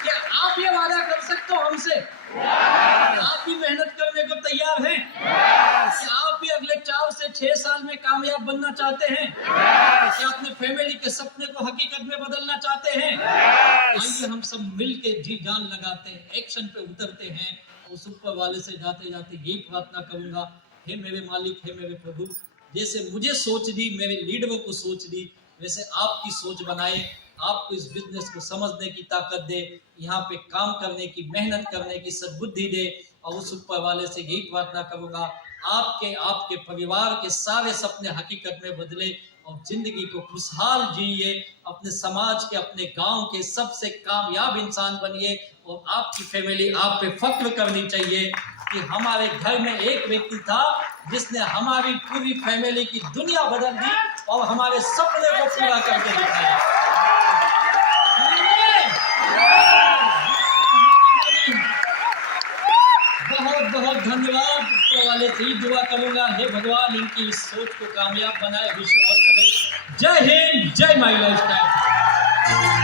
क्या आप ये वादा कर सकते हो हमसे? आप भी मेहनत करने को तैयार हैं? क्या आप भी अगले 4 से 6 साल में कामयाब बनना चाहते हैं? क्या अपने फैमिली के सपने को हकीकत में बदलना चाहते हैं? आइए हम सब मिलके जी जान लगाते हैं, एक्शन पे उतरते हैं उस ऊपर वाले से जाते जाते यही प्रार्थना करूंगा, हे मेरे मालिक, हे मेरे प्रभु, जैसे मुझे सोच दी, मेरे लीडरों को सोच दी, वैसे आपकी सोच बनाए, आपको इस बिजनेस को समझने की ताकत दे, यहाँ पे काम करने की, मेहनत करने की सद्बुद्धि दे। और उस ऊपर वाले से यही प्रार्थना करूंगा, आपके परिवार के सारे सपने हकीकत में बदले और जिंदगी को खुशहाल जिए, अपने समाज के, अपने गांव के सबसे कामयाब इंसान बनिए। और आपकी फैमिली आप पे फख्र करनी चाहिए कि हमारे घर में एक व्यक्ति था जिसने हमारी पूरी फैमिली की दुनिया बदल दी और हमारे सपने को पूरा करके दिखाया। बहुत बहुत धन्यवाद। ऊपर वाले से ही दुआ करूंगा, हे भगवान इनकी इस सोच को कामयाब बनाए। Wish you all the best. जय हिंद, जय माई लाइफस्टाइल।